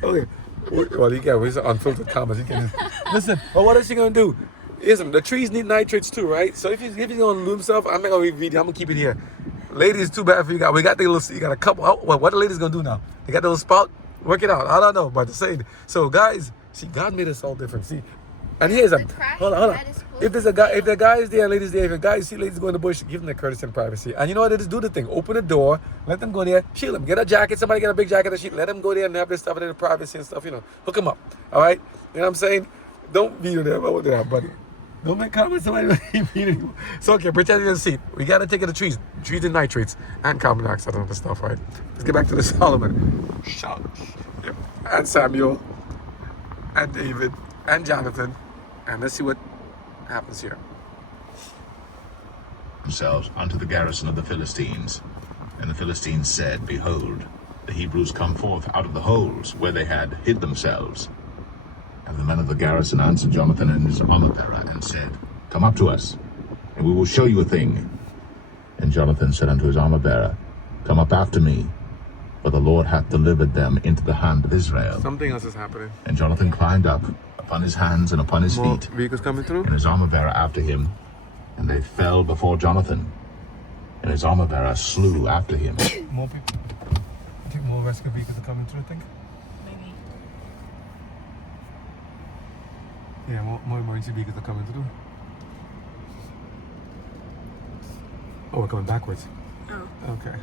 Okay. Well, you got these unfiltered comments. You can listen. Well, what is he gonna do? Listen, the trees need nitrates too, right? So if he's gonna lose himself, I'm not gonna read video. I'm gonna keep it here. Ladies, too bad for you. We got the little. You got a couple. What the ladies gonna do now? They got the little spout. Work it out. I don't know, but to say. So guys, see, God made us all different. See, and here's a hold on. If the guy is there, and ladies there, if a guy see ladies go in the bush, give them the courtesy and privacy. And you know what? They just do the thing. Open the door, let them go there, shield them. Get a jacket. Somebody get a big jacket and sheet. Let them go there and have their stuff in their privacy and stuff. Hook them up. All right. You know what I'm saying? Don't video them. I won't do that, buddy. Don't make comments. Somebody it's okay. Pretend you're in the seat. We gotta take it to trees and nitrates and carbon dioxide and other stuff. Right. Let's get back to the Solomon. And Samuel and David and Jonathan, and let's see what happens here. Themselves unto the garrison of the Philistines. And the Philistines said, Behold, the Hebrews come forth out of the holes where they had hid themselves. And the men of the garrison answered Jonathan and his armor-bearer, and said, Come up to us, and we will show you a thing. And Jonathan said unto his armor-bearer, Come up after me, for the Lord hath delivered them into the hand of Israel. Something else is happening. And Jonathan climbed up upon his hands and upon his feet, vehicles coming through, and his armor-bearer after him, and they fell before Jonathan, and his armor-bearer slew after him. More people. I think more rescue vehicles are coming through, I think. Maybe. Yeah, more emergency vehicles are coming through. Oh, we're going backwards. Oh. Okay.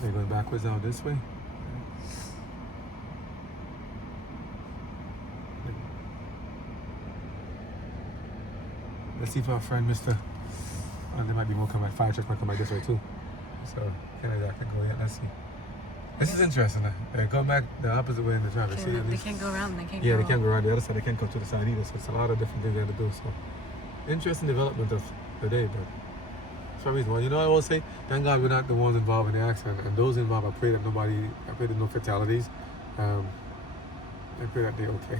They're going backwards now this way. Let's see if our friend Mr. There might be more coming. Fire truck might come back this way too. So can't exactly go yet. Let's see. This is interesting. They're going back the opposite way in the traffic. See, They can't go around. They can't yeah, go they can't go around the other side. They can't come to the side either. So it's a lot of different things they have to do. So interesting development of the day, but for some reason, well, you know, I always say, thank God we're not the ones involved in the accident, and those involved, I pray that there's no fatalities. I pray that they're okay.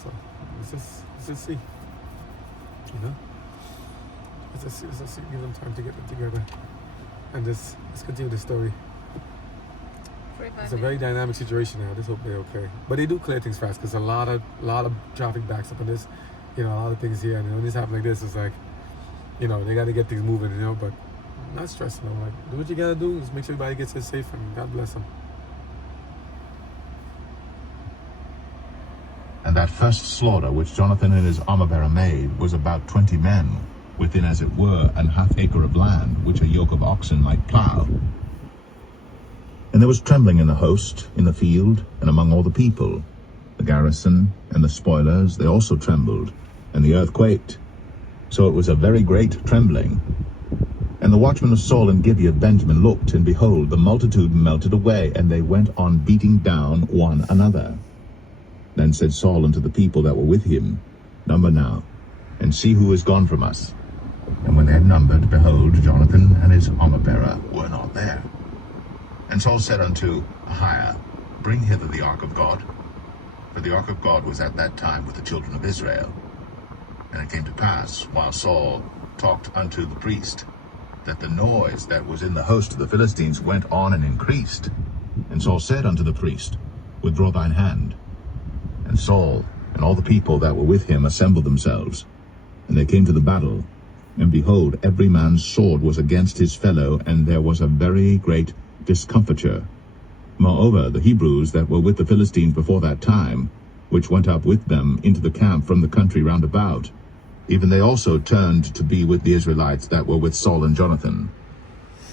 So let's just see. You know, let's just see. Give them time to get it together, and let's continue the story. 45 It's a very dynamic situation now. Just hope they're okay. But they do clear things fast because a lot of traffic backs up on this. You know, a lot of things here, and when this happens like this, it's like, you know, they got to get things moving. You know, but not stressing them. Like, do what you gotta do. Just make sure everybody gets here safe, and God bless them. And that first slaughter which Jonathan and his armor-bearer made was about 20 men, within as it were an half acre of land, which a yoke of oxen might plough. And there was trembling in the host, in the field, and among all the people. The garrison and the spoilers, they also trembled, and the earth quaked. So it was a very great trembling. And the watchmen of Saul and Gibeah of Benjamin looked, and behold, the multitude melted away, and they went on beating down one another. Then said Saul unto the people that were with him, Number now, and see who is gone from us. And when they had numbered, behold, Jonathan and his armor-bearer were not there. And Saul said unto Ahiah, Bring hither the ark of God. For the ark of God was at that time with the children of Israel. And it came to pass, while Saul talked unto the priest, that the noise that was in the host of the Philistines went on and increased. And Saul said unto the priest, Withdraw thine hand. And Saul and all the people that were with him assembled themselves. And they came to the battle. And behold, every man's sword was against his fellow, and there was a very great discomfiture. Moreover, the Hebrews that were with the Philistines before that time, which went up with them into the camp from the country round about, even they also turned to be with the Israelites that were with Saul and Jonathan.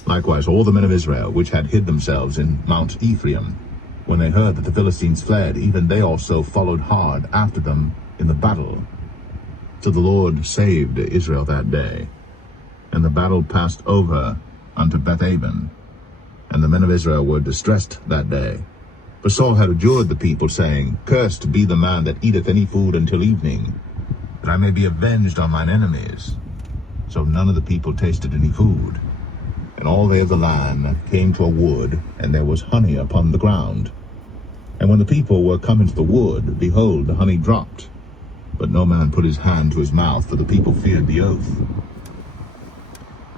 Likewise all the men of Israel, which had hid themselves in Mount Ephraim, when they heard that the Philistines fled, even they also followed hard after them in the battle. So the Lord saved Israel that day. And the battle passed over unto Beth-aven. And the men of Israel were distressed that day. For Saul had adjured the people, saying, Cursed be the man that eateth any food until evening, that I may be avenged on mine enemies. So none of the people tasted any food. And all they of the land came to a wood, and there was honey upon the ground. And when the people were come into the wood, behold, the honey dropped. But no man put his hand to his mouth, for the people feared the oath.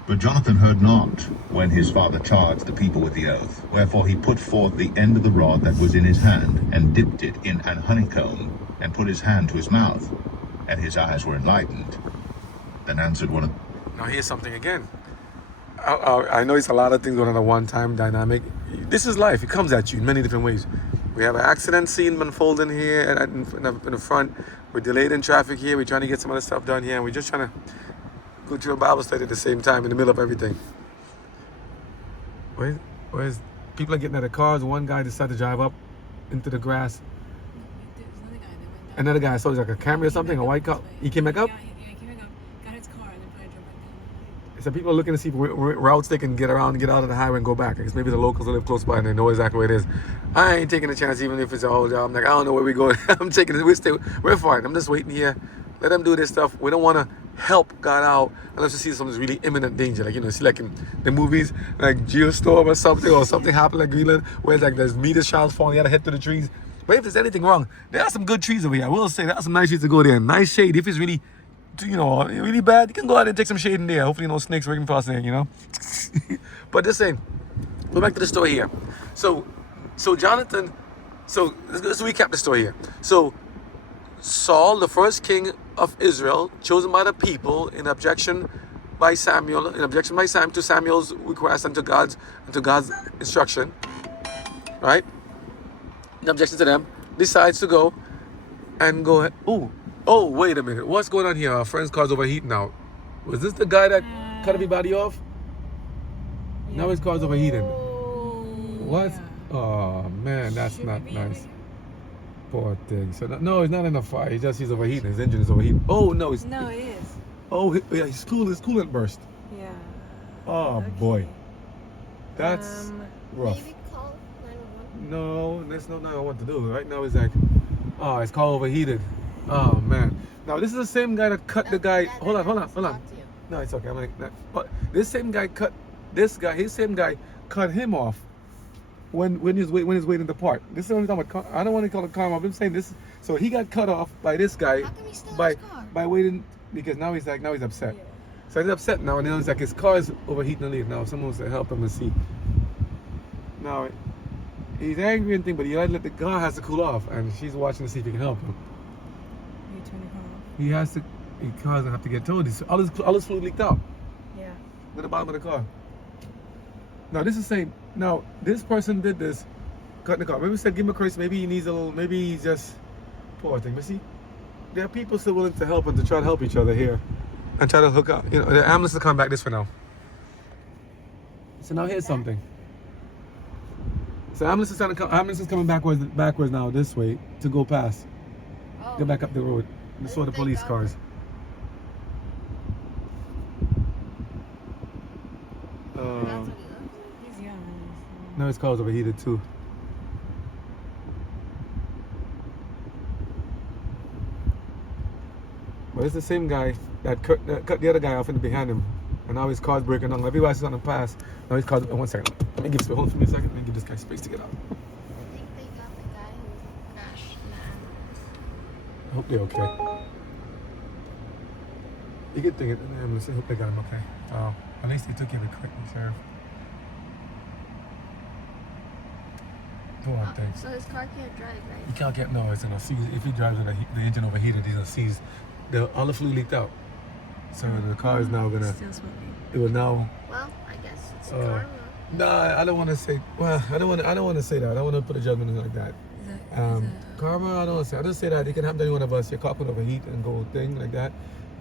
But Jonathan heard not when his father charged the people with the oath. Wherefore he put forth the end of the rod that was in his hand, and dipped it in an honeycomb, and put his hand to his mouth, and his eyes were enlightened. Then answered one of... Now here's something again. I know it's a lot of things going on at one time, dynamic. This is life. It comes at you in many different ways. We have an accident scene unfolding here in the front. We're delayed in traffic here. We're trying to get some other stuff done here. And we're just trying to go to a Bible study at the same time in the middle of everything. Where's people are getting out of cars. One guy decided to drive up into the grass. There was another guy that went down. Another guy, so it's like a Camry or something, a white car. He came back up? Yeah, he came back up, got his car, and then probably drove back down. So people are looking to see routes they can get around and get out of the highway and go back. Because maybe the locals who live close by and they know exactly where it is. I ain't taking a chance even if it's a whole job. I'm like, I don't know where we're going. I'm taking it. We're fine. I'm just waiting here. Let them do this stuff. We don't want to help God out unless you see some really imminent danger. Like, you know, see like in the movies, like Geostorm or something happened like Greenland, where it's like there's meteor showers falling, you gotta head to the trees. But if there's anything wrong, there are some good trees over here. I will say there are some nice trees to go there. Nice shade. If it's really, you know, really bad, you can go out and take some shade in there. Hopefully no snakes working across there, you know. But just saying, go back to the story here. So Jonathan, let's recap the story here. So Saul, the first king of Israel, chosen by the people in objection by Samuel to Samuel's request and to God's instruction, right? In objection to them, decides to go ahead. Oh, wait a minute. What's going on here? Our friend's car's overheating now. Was this the guy that cut everybody off? Yeah. Now his car's overheating. What? Yeah. Oh, man, that's not nice. Poor thing. So no, it's not in a fire. He's overheating. His engine is overheating. Oh no, No, it is. Oh, yeah, his coolant burst. Yeah. Oh Okay. boy, that's rough. Maybe call 911. No, that's not what to do. Right now, it's like, oh, it's car overheated. Oh man. Now this is the same guy that cut the guy. Hold on. No, it's okay. I'm like, but this same guy cut this guy. His same guy cut him off when he's waiting to park. This is the only time I don't want to call it karma. I'm saying this. So he got cut off by this guy How come he still by has car? by waiting because now he's upset. Yeah. So he's upset now, and then it's like his car is overheating and leave. Now someone wants to help him and see. Now he's angry and thing, but he let the car has to cool off, and she's watching to see if he can help him. You turn the car off. He has to. The car's gonna have to get towed. All his fluid leaked out Yeah. at the bottom of the car. Now this is saying. Now this person did this, cut the car. Maybe we said give him a grace. Maybe he needs a little. Maybe he's just poor thing. But see, there are people still willing to help and to try to help each other here, and try to hook up. You know, the ambulance is coming back this way now. So now here's something. So ambulance is coming backwards now this way to go past. Oh. Go back up the road. This saw the police cars. That's what he looks like. He's young. Now his car's overheated too. But it's the same guy that cut the other guy off in the behind him, and now his car's breaking down. Everybody's on the pass. Now his car's. One second. Let me give space. Hold for me a second. Let me give this guy space to get out. I think they got the guy who crashed in the ambulance. I hope they're okay. You could think it in the ambulance. I hope they got him okay. Oh, at least they took care of it quickly, Sheriff. Poor thing. So his car can't drive, You right? can't get no. It's gonna seize. If he drives with the engine overheated, he's gonna seize. All the fluid leaked out. So the car is now gonna. Still smoking. It will now. Well, I guess it's karma. Nah, I don't want to say. Well, I don't want to say that. I don't want to put a judgment in like that. Karma, I don't want to say. I don't say that it can happen to any one of us. Your car could overheat and go thing like that.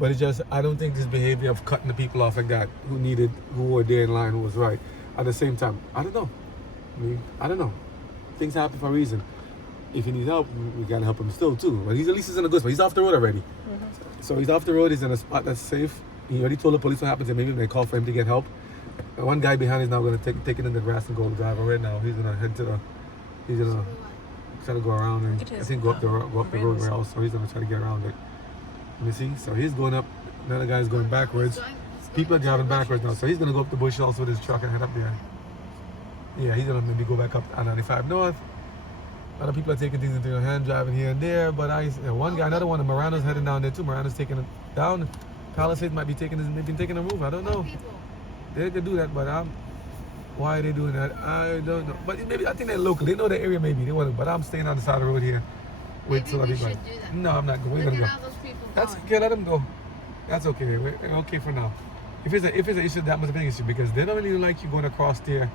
But it's just I don't think this behavior of cutting the people off like that who were there in line, who was right. At the same time, I don't know. I don't know. Things happen for a reason. If he needs help, we gotta help him still too. But at least he's in a good spot. He's off the road already. So he's off the road. He's in a spot that's safe. He already told the police what happens, and maybe they call for him to get help. And one guy behind is now gonna take it in the grass and go drive. Right now, he's gonna head to the. He's gonna try to go around and I think go up the road rail. So he's gonna try to get around it. You see? So he's going up. Another guy's going backwards. People are driving backwards now. So he's gonna go up the bush also with his truck and head up there. Yeah, he's gonna maybe go back up I-95 North. Other people are taking things into their hand, driving here and there. But one guy, another one, Mirana's heading down there too. Mirana's taking it down. Palisades might be taking a move. I don't know. They could do that, but why are they doing that? I don't know. But maybe I think they're local. They know the area maybe. They want to, but I'm staying on the side of the road here. Wait till Maybe we everybody. should do that. No, I'm not going. We're Look gonna at go. all those people That's going. okay. Let them go. That's okay. We're okay for now. If it's an issue, that must be an issue because they don't really like you going across there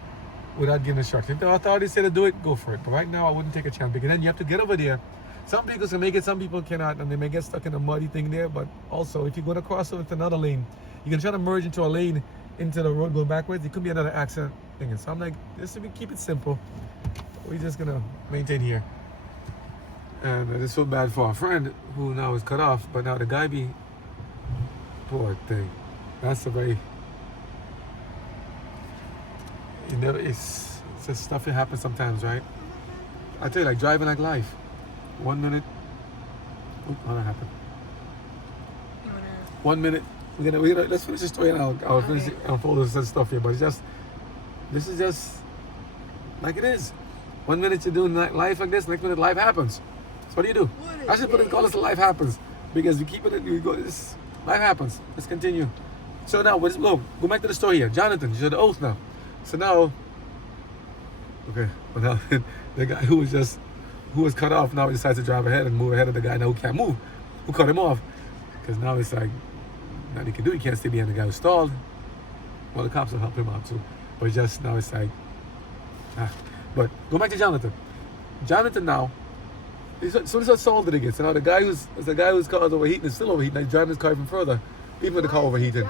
without giving instructions. If the authorities say to do it, go for it. But right now, I wouldn't take a chance because then you have to get over there. Some people can make it, some people cannot, and they may get stuck in a muddy thing there. But also, if you're going to cross over to another lane, you can try to merge into a lane into the road going backwards. It could be another accident thing. And so I'm like, keep it simple. We're just gonna maintain here. And I just feel bad for our friend who now is cut off, but now the guy poor thing. That's a very, it's just stuff that happens sometimes, right? I tell you, like driving like life. 1 minute, what happened? 1 minute. We're gonna let's finish the story and I'll finish it, unfold this stuff here. But this is just like it is. 1 minute you're doing life like this, next minute life happens. So what do you do? I should call this life happens because you keep it. You go. This life happens. Let's continue. So now, go back to the story here. Jonathan, you said the oath now. So now, okay. Well now, the guy who was cut off now decides to drive ahead and move ahead of the guy now who can't move, who cut him off. Because now it's like, nothing he can do. He can't stay behind the guy who's stalled. Well, the cops will help him out too. But now it's like, But go back to Jonathan. Jonathan now. So this is what Saul did again. So now the guy whose car is overheating is still overheating. He's driving his car even further, even with the car overheating.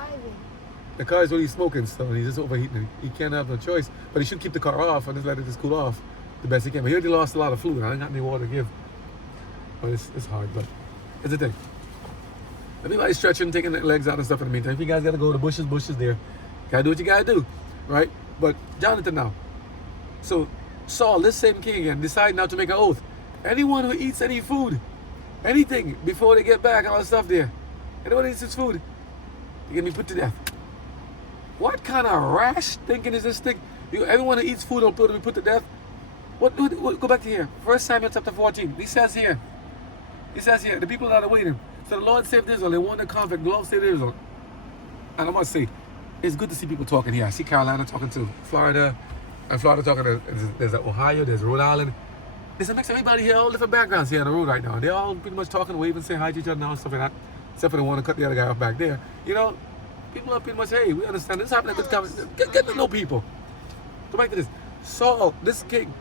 The car is really smoking still, and he's just overheating. He can't have no choice, but he should keep the car off and just let it just cool off the best he can. But he already lost a lot of fluid. I ain't got any water to give, but it's hard. But it's the thing. Everybody's stretching, taking their legs out and stuff in the meantime. If you guys gotta go to bushes there. Gotta do what you gotta do, right? But Jonathan now. So Saul, this same king again, decided now to make an oath. Anyone who eats any food, anything, before they get back, all that stuff there, anyone who eats this food, they're gonna be put to death. What kind of rash thinking is this thing? Everyone who eats food will be put to death. What? Go back to here. 1 Samuel chapter 14. He says here, the people that are waiting. So the Lord saved Israel. They won the conflict. The Lord saved Israel. And I must say, it's good to see people talking here. I see Carolina talking to Florida, and Florida talking to, there's Ohio, there's Rhode Island. There's a mix of everybody here, all different backgrounds here on the road right now. They're all pretty much talking, waving, saying hi to each other now and stuff like that. Except for the one to cut the other guy off back there. You know, people are pretty much, hey, we understand this happening. Get to know people. Go back to this. Saul, this king,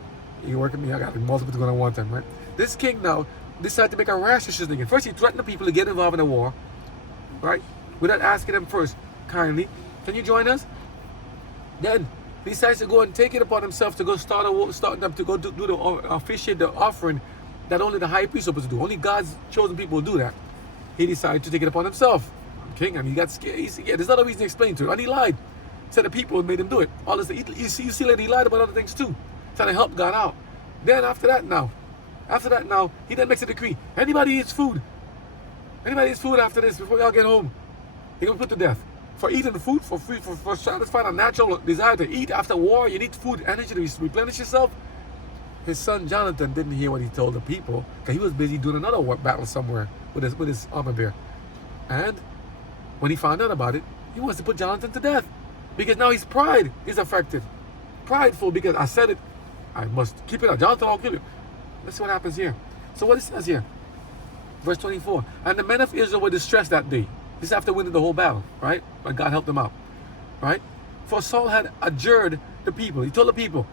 you working me, I got multiple going on one time, right? This king now decided to make a rash decision again. First, he threatened the people to get involved in a war, right? Without asking them first, kindly, can you join us? Then he decides to go and take it upon himself to go start them to go do the officiate the offering that only the high priest was supposed to do. Only God's chosen people will do that. He decided to take it upon himself. King, and he got scared. There's not a reason to explain to him, and he lied. Said the people made him do it. All this, you see that he lied about other things too, trying to help God out. Then after that now, he then makes a decree. Anybody eats food after this, before y'all get home, he's gonna put to death. For eating food for free, for satisfying a natural desire to eat after war, you need food, energy to replenish yourself. His son Jonathan didn't hear what he told the people, because he was busy doing another battle somewhere with his armor bearer. And when he found out about it, he wants to put Jonathan to death, because now his pride is affected. Prideful, because I said it, I must keep it up. Jonathan, I'll kill you. Let's see what happens here. So what it says here, verse 24. And the men of Israel were distressed that day. This is after winning the whole battle, right? But God helped them out, right? For Saul had adjured the people. He told the people,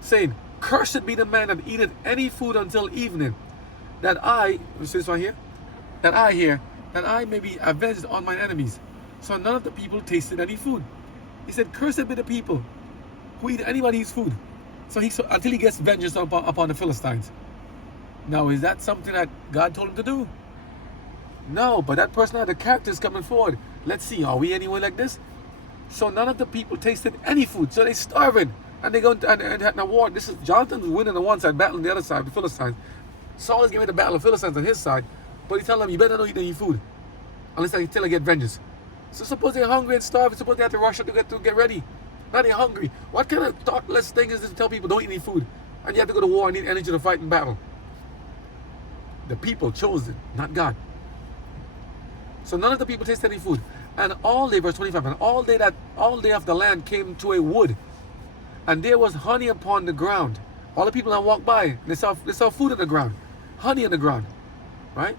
saying, cursed be the man that eateth any food until evening, that I, you see this right here? That I may be avenged on mine enemies. So none of the people tasted any food. He said, cursed be the people who eat anybody's food. So until he gets vengeance upon the Philistines. Now, is that something that God told him to do? No, but that person had the characters coming forward. Let's see, are we anywhere like this? So none of the people tasted any food. So they're starving. And they go and had a war. This is Jonathan's winning on one side, battling the other side, the Philistines. Saul is giving the battle of Philistines on his side. But he's telling them, you better not eat any food. Unless I tell you get vengeance. So suppose they're hungry and starving. Suppose they have to rush to get ready. Now they're hungry. What kind of thoughtless thing is this to tell people don't eat any food? And you have to go to war and need energy to fight in battle. The people chose it, not God. So none of the people tasted any food. And all day, verse 25, and all day of the land came to a wood. And there was honey upon the ground. All the people that walked by, they saw food on the ground. Honey on the ground. Right?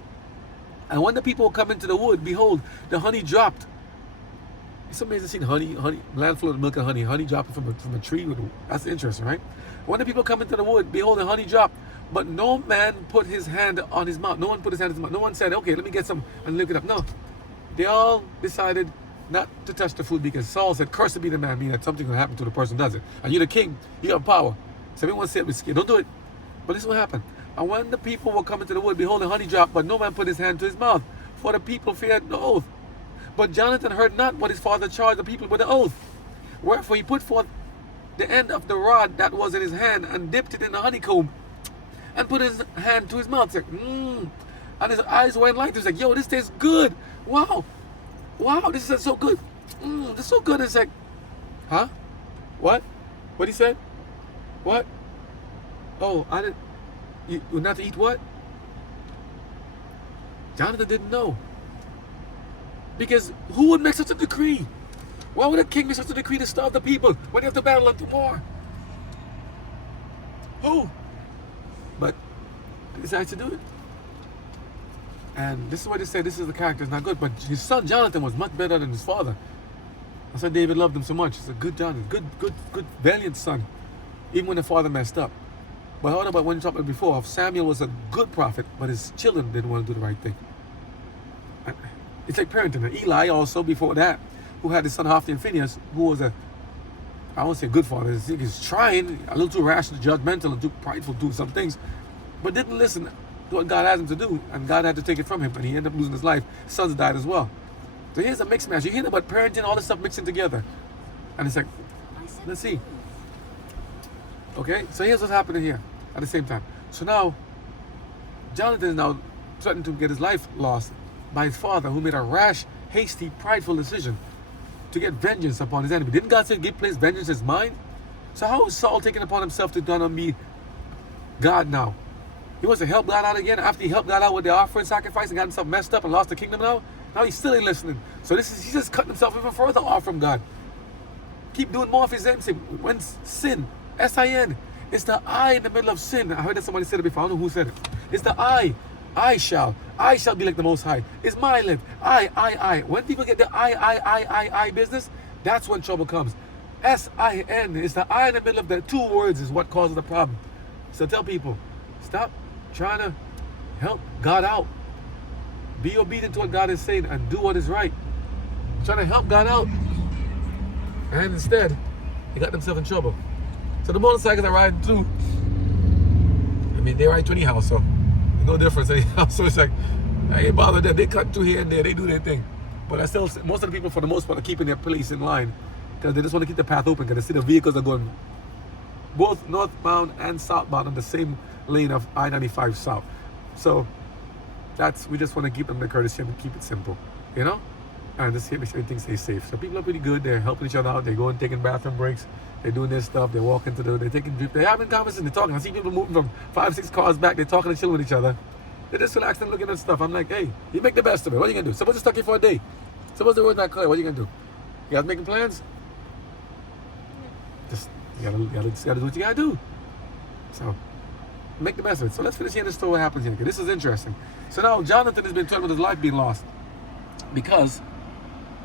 And when the people come into the wood, behold, the honey dropped. It's amazing seeing honey, land full of milk and honey dropping from a tree. That's interesting, right? When the people come into the wood, behold, the honey dropped. But no man put his hand on his mouth. No one put his hand on his mouth. No one said, okay, let me get some and look it up. No. They all decided not to touch the food because Saul said, cursed be the man, meaning that something will happen to the person who does it. And you're the king, you have power. So everyone said, don't do it. But this is what happened. And when the people were coming to the wood, behold, the honey dropped, but no man put his hand to his mouth, for the people feared the oath. But Jonathan heard not what his father charged the people with the oath. Wherefore he put forth the end of the rod that was in his hand and dipped it in the honeycomb and put his hand to his mouth. He's like, And his eyes went like this. Like, yo, this tastes good. Wow, this is so good. This is so good. It's like, huh? What he said? What? Oh, I didn't. You not to eat what? Jonathan didn't know. Because who would make such a decree? Why would a king make such a decree to starve the people when they have to battle up to war? Who? But he decides to do it. And this is what they say, this is the character is not good. But his son Jonathan was much better than his father. That's why David loved him so much. He's a good Jonathan, good, valiant son. Even when the father messed up. But what about when you talked about before? Samuel was a good prophet, but his children didn't want to do the right thing. It's like parenting. And Eli also, before that, who had his son Hophni and Phinehas, who was I won't say good father, he's trying, a little too rash, judgmental, and too prideful, doing some things, but didn't listen do what God has him to do, and God had to take it from him, and he ended up losing his life. His sons died as well. So here's a mixed match. You hear about parenting, all this stuff mixing together. And it's like, let's see. Okay, so here's what's happening here at the same time. So now, Jonathan is now threatened to get his life lost by his father, who made a rash, hasty, prideful decision to get vengeance upon his enemy. Didn't God say, give place vengeance is mine? So how is Saul taking upon himself to do on me God now? He wants to help God out again after he helped God out with the offering sacrifice and got himself messed up and lost the kingdom now? Now he's still ain't listening. So he's just cutting himself even further off from God. Keep doing more of his own sin. When sin, S-I-N, it's the I in the middle of sin. I heard that somebody said it before. I don't know who said it. It's the I. I shall be like the Most High. It's my live. I. When people get the I business, that's when trouble comes. S-I-N is the I in the middle of the two words is what causes the problem. So tell people, stop trying to help God out. Be obedient to what God is saying and do what is right. Trying to help God out. And instead, he got themselves in trouble. So the motorcycles are riding through. I mean, they ride 20 house, so there's no difference anyhow. So it's like, I ain't bothered them. They cut through here and there. They do their thing. But I still, most of the people, for the most part, are keeping their police in line because they just want to keep the path open because they see the vehicles are going both northbound and southbound on the same lane of I-95 South. So we just want to keep them the courtesy and keep it simple, you know? And just make sure everything stays safe. So people are pretty good. They're helping each other out. They're going, taking bathroom breaks. They're doing their stuff. They're walking they're taking, they're having conversations. They're talking. I see people moving from 5-6 cars back. They're talking and chilling with each other. They're just relaxing and looking at stuff. I'm like, hey, you make the best of it. What are you going to do? Suppose you're stuck here for a day. Suppose the road's not clear. What are you going to do? You guys making plans? Just, you gotta do what you gotta do. So, make the best of it. So let's finish here the story what happens here. This is interesting. So now Jonathan has been threatened with his life being lost because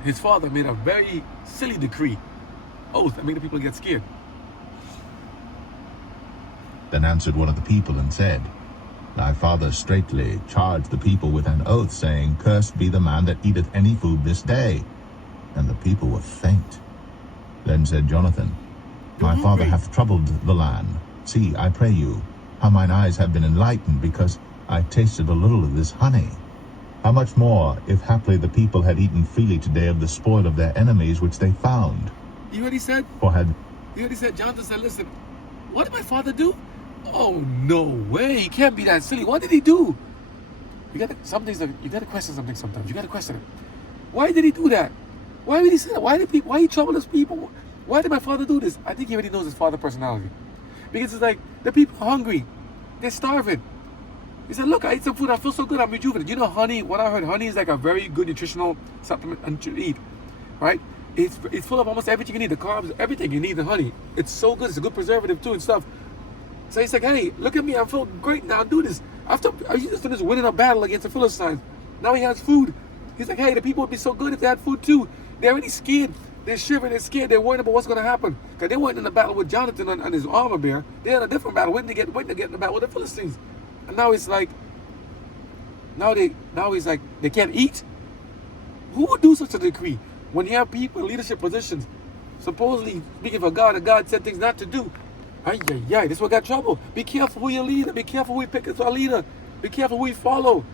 his father made a very silly decree, oath, that made the people get scared. Then answered one of the people and said, Thy father straitly charged the people with an oath, saying, Cursed be the man that eateth any food this day. And the people were faint. Then said Jonathan, My father hath troubled the land. See, I pray you, how mine eyes have been enlightened, because I tasted a little of this honey. How much more, if haply the people had eaten freely today of the spoil of their enemies which they found? You know what he said? For had... You know what he said? Jonathan said, listen, what did my father do? Oh, no way. He can't be that silly. What did he do? You got to question something sometimes. You got to question it. Why did he do that? Why did he say that? Why he trouble his people? Why did my father do this? I think he already knows his father's personality. Because it's like, the people are hungry. They're starving. He said, look, I ate some food. I feel so good. I'm rejuvenated. You know, honey, what I heard, honey is like a very good nutritional supplement to eat, right? It's full of almost everything you need. The carbs, everything you need in honey. It's so good. It's a good preservative too and stuff. So he's like, hey, look at me. I feel great now. Do this. After I just finished winning a battle against the Philistines. Now he has food. He's like, hey, the people would be so good if they had food too. They're already scared. They're shivering. They're scared. They're worried about what's going to happen. Because they weren't in a battle with Jonathan and his armor bearer. They're in a different battle, waiting to get in the battle with the Philistines. And now it's like, now he's like, they can't eat? Who would do such a decree? When you have people in leadership positions, supposedly speaking for God, and God said things not to do. This is what got trouble. Be careful who you leader. Be careful who you pick as our leader. Be careful who you follow.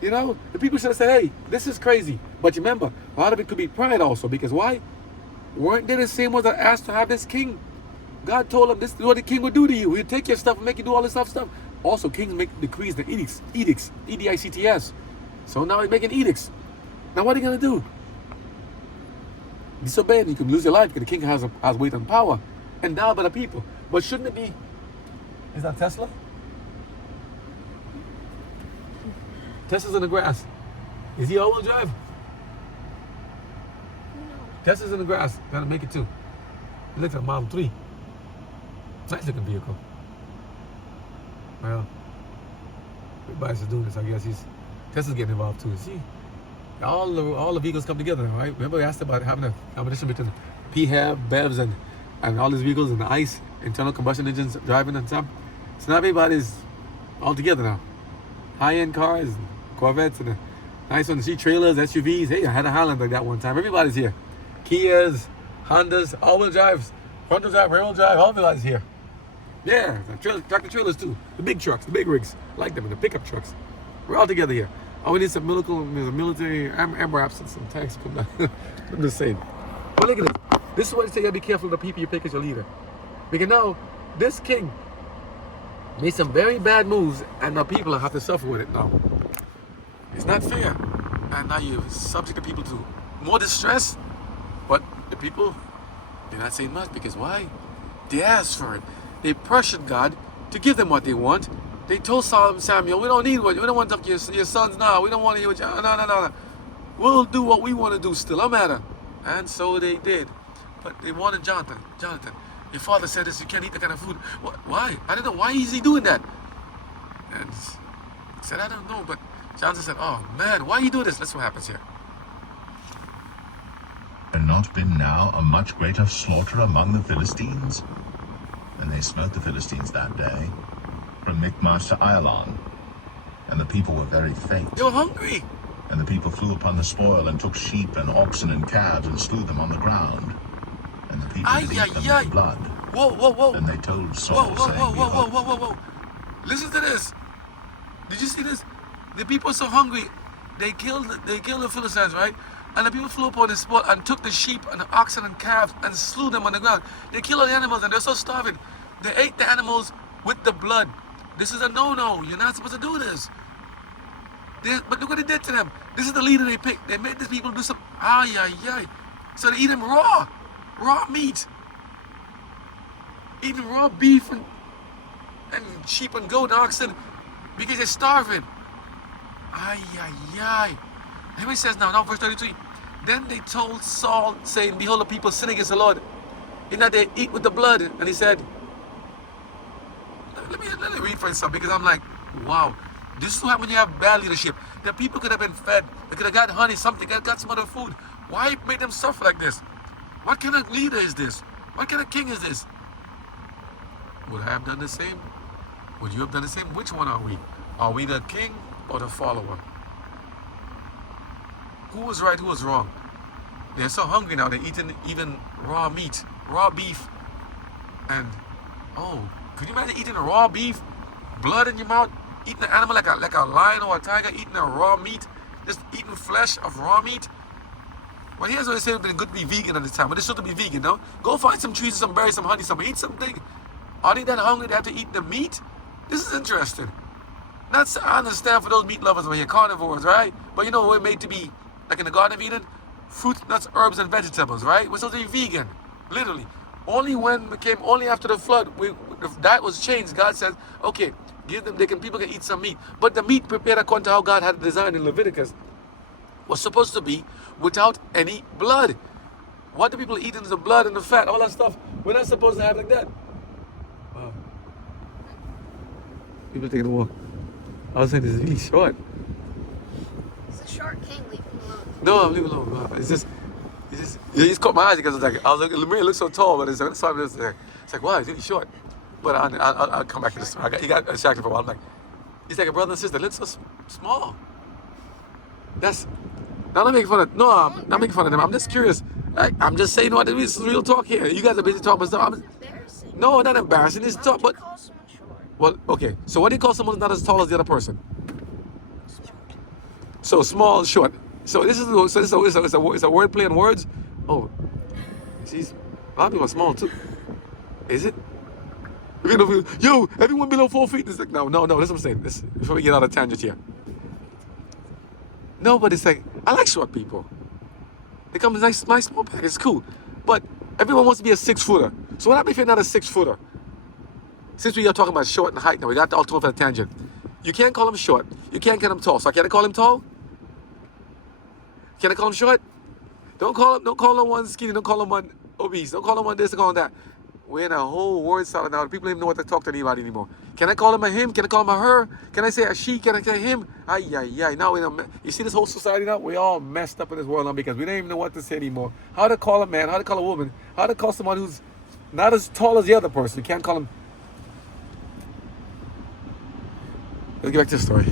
You know, the people should have said, hey, this is crazy. But remember, a lot of it could be pride also. Because why? Weren't they the same ones that asked to have this king? God told them this is what the king would do to you. He'd take your stuff and make you do all this stuff. Also, kings make decrees, the edicts, E-D-I-C-T-S. So now he's making edicts. Now what are you going to do? Disobey and you can lose your life because the king has weight and power. Endowed by the people. But shouldn't it be? Is that Tesla? Tesla's in the grass. Is he all-wheel drive? No. Tesla's in the grass. Gotta make it too. It looks like a Model 3. Nice looking vehicle. Well, everybody's just doing this. I guess Tesla's getting involved too. See, all the vehicles come together, right? Remember we asked about having a competition between PHEV, BEVs, and all these vehicles and the ICE, internal combustion engines driving and stuff. So now everybody's all together now. High-end cars, Corvettes, and the nice ones. See trailers, SUVs. Hey, I had a Highlander like that one time. Everybody's here. Kias, Hondas, all-wheel drives, front-wheel drive, rear-wheel drive. Everybody's here. Yeah, tractor trailers too. The big trucks, the big rigs, like them, and the pickup trucks. We're all together here. Oh, we need some military MRAPs and some tanks come down. I'm just saying. But look at this. This is why they say you gotta be careful of the people you pick as your leader. Because now, this king made some very bad moves, and now people have to suffer with it now. It's not fair. And now you're subject to people to more distress. But the people, they're not saying much, because why? They asked for it. They pressured God to give them what they want. They told Saul and Samuel, we don't need what, we don't want to talk to your sons now. We don't want to hear what you, no. We'll do what we want to do still, no matter. And so they did. But they wanted Jonathan, your father said this, you can't eat that kind of food. What, why? I don't know. Why is he doing that? And he said, I don't know. But Jonathan said, oh man, why are you doing this? That's what happens here. There not been now a much greater slaughter among the Philistines? And they smote the Philistines that day, from Michmash to Ailon. And the people were very faint. They were hungry. And the people flew upon the spoil, and took sheep and oxen and calves, and slew them on the ground. And the people did eat them with blood. Whoa. And they told Saul, saying, Whoa. Listen to this. Did you see this? The people are so hungry, they killed the Philistines, right? And the people flew upon the spot and took the sheep and the oxen and calves and slew them on the ground. They killed all the animals, and they're so starving. They ate the animals with the blood. This is a no-no. You're not supposed to do this. But look what they did to them. This is the leader they picked. They made these people do some So they eat them raw meat. Eating raw beef and sheep and goat and oxen because they're starving. Here it says now verse 33. Then they told Saul, saying, behold, the people sin against the Lord, in that they eat with the blood. And he said, let me read for some, because I'm like, wow, this is what happens when you have bad leadership. The people could have been fed. They could have got honey, something, got some other food. Why make them suffer like this? What kind of leader is this? What kind of king is this? Would I have done the same? Would you have done the same? Which one are we? Are we the king or the follower? Who was right, who was wrong? They're so hungry now, they're eating even raw meat, raw beef. And, could you imagine eating a raw beef, blood in your mouth, eating an animal like a lion or a tiger, eating a raw meat, just eating flesh of raw meat? Well, here's what they say, it would have been good to be vegan at the time, but they still to be vegan, no? Go find some trees, some berries, some honey, eat something. Are they that hungry they have to eat the meat? This is interesting. I understand for those meat lovers over here, carnivores, right? But you know, we're made to be, like in the Garden of Eden, fruits, nuts, herbs, and vegetables, right? We're supposed to be vegan, literally. Only after the flood, the diet was changed. God says, okay, give them, people can eat some meat. But the meat prepared according to how God had designed in Leviticus was supposed to be without any blood. What do people eat? The blood and the fat, all that stuff. We're not supposed to have like that. Wow. People taking a walk. I was saying this is really short. It's a short king, leave him alone. No, I'm leaving alone. It's just caught my eyes because it's like, I was looking, Lemire looks so tall, but it's like, wow, he's really short. But I'll come back to this story. He got distracted for a while. I'm like, he's like a brother and sister, looks so small. Now I'm making fun of, no, I'm not making fun of them. I'm just curious. I'm just saying what this is real talk here. You guys are busy talking about stuff. Embarrassing. No, not embarrassing. It's talk, but, Call someone short. well, okay. So what do you call someone not as tall as the other person? So small, short. So it's a word play on words. Oh, geez, a lot of people are small too. Is it? Yo, everyone below 4 feet. It's like no. That's what I'm saying. This, before we get out of tangent here. No, but it's like I like short people. They come in nice small package. It's cool, but everyone wants to be a 6-footer. So what happens if you're not a 6-footer? Since we are talking about short and height now, we got all for the tangent. You can't call him short. You can't call him tall. So can I call him tall? Can I call him short? Don't call him one skinny. Don't call him one obese. Don't call him one this. Don't call him that. We're in a whole word salad now. People don't even know what to talk to anybody anymore. Can I call him a him? Can I call him a her? Can I say a she? Can I say him? Now you see this whole society now? We're all messed up in this world now because we don't even know what to say anymore. How to call a man? How to call a woman? How to call someone who's not as tall as the other person? You can't call him. Let's get back to the story.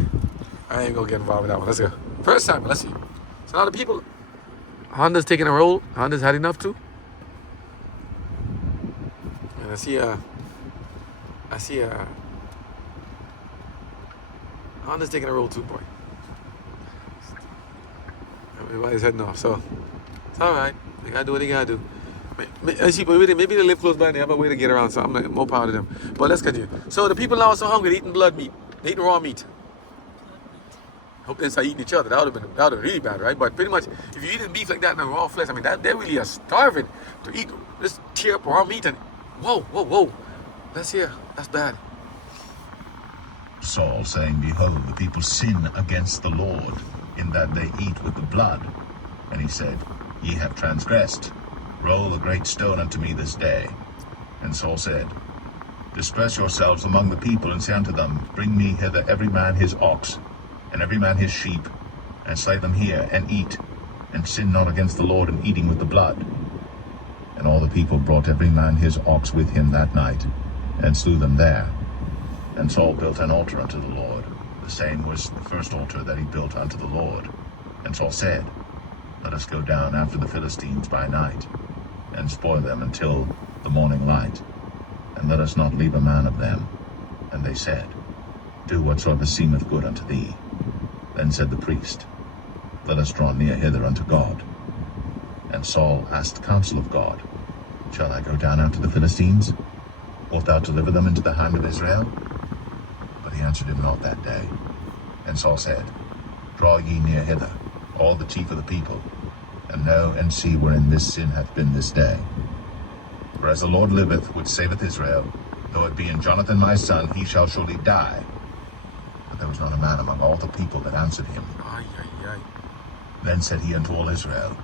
I ain't gonna get involved with that one. Let's go. First time, let's see. So now the people, Honda's taking a role. Honda's had enough too. And I see I see a Honda's taking a roll too, boy. Everybody's heading off, so it's all right. They gotta do what they gotta do. Maybe they live close by and they have a way to get around, so I'm like, more power to them. But let's continue. So the people now are so hungry, they're eating blood meat. They're eating raw meat. Hope they start eating each other. That would have been really bad, right? But pretty much, if you're eating beef like that and raw flesh, I mean, they really are starving to eat. Just tear up raw meat and whoa. Let's hear. That's bad. Saul saying, Behold, the people sin against the Lord, in that they eat with the blood. And he said, Ye have transgressed. Roll a great stone unto me this day. And Saul said, Disperse yourselves among the people, and say unto them, Bring me hither every man his ox, and every man his sheep, and slay them here, and eat, and sin not against the Lord in eating with the blood. And all the people brought every man his ox with him that night, and slew them there. And Saul built an altar unto the Lord. The same was the first altar that he built unto the Lord. And Saul said, Let us go down after the Philistines by night, and spoil them until the morning light, and let us not leave a man of them. And they said, Do whatsoever seemeth good unto thee. Then said the priest, Let us draw near hither unto God. And Saul asked counsel of God, Shall I go down after the Philistines? Wilt thou deliver them into the hand of Israel? But he answered him not that day. And Saul said, Draw ye near hither, all the chief of the people, and know and see wherein this sin hath been this day. For as the Lord liveth, which saveth Israel, though it be in Jonathan my son, he shall surely die. But there was not a man among all the people that answered him. Then said he unto all Israel,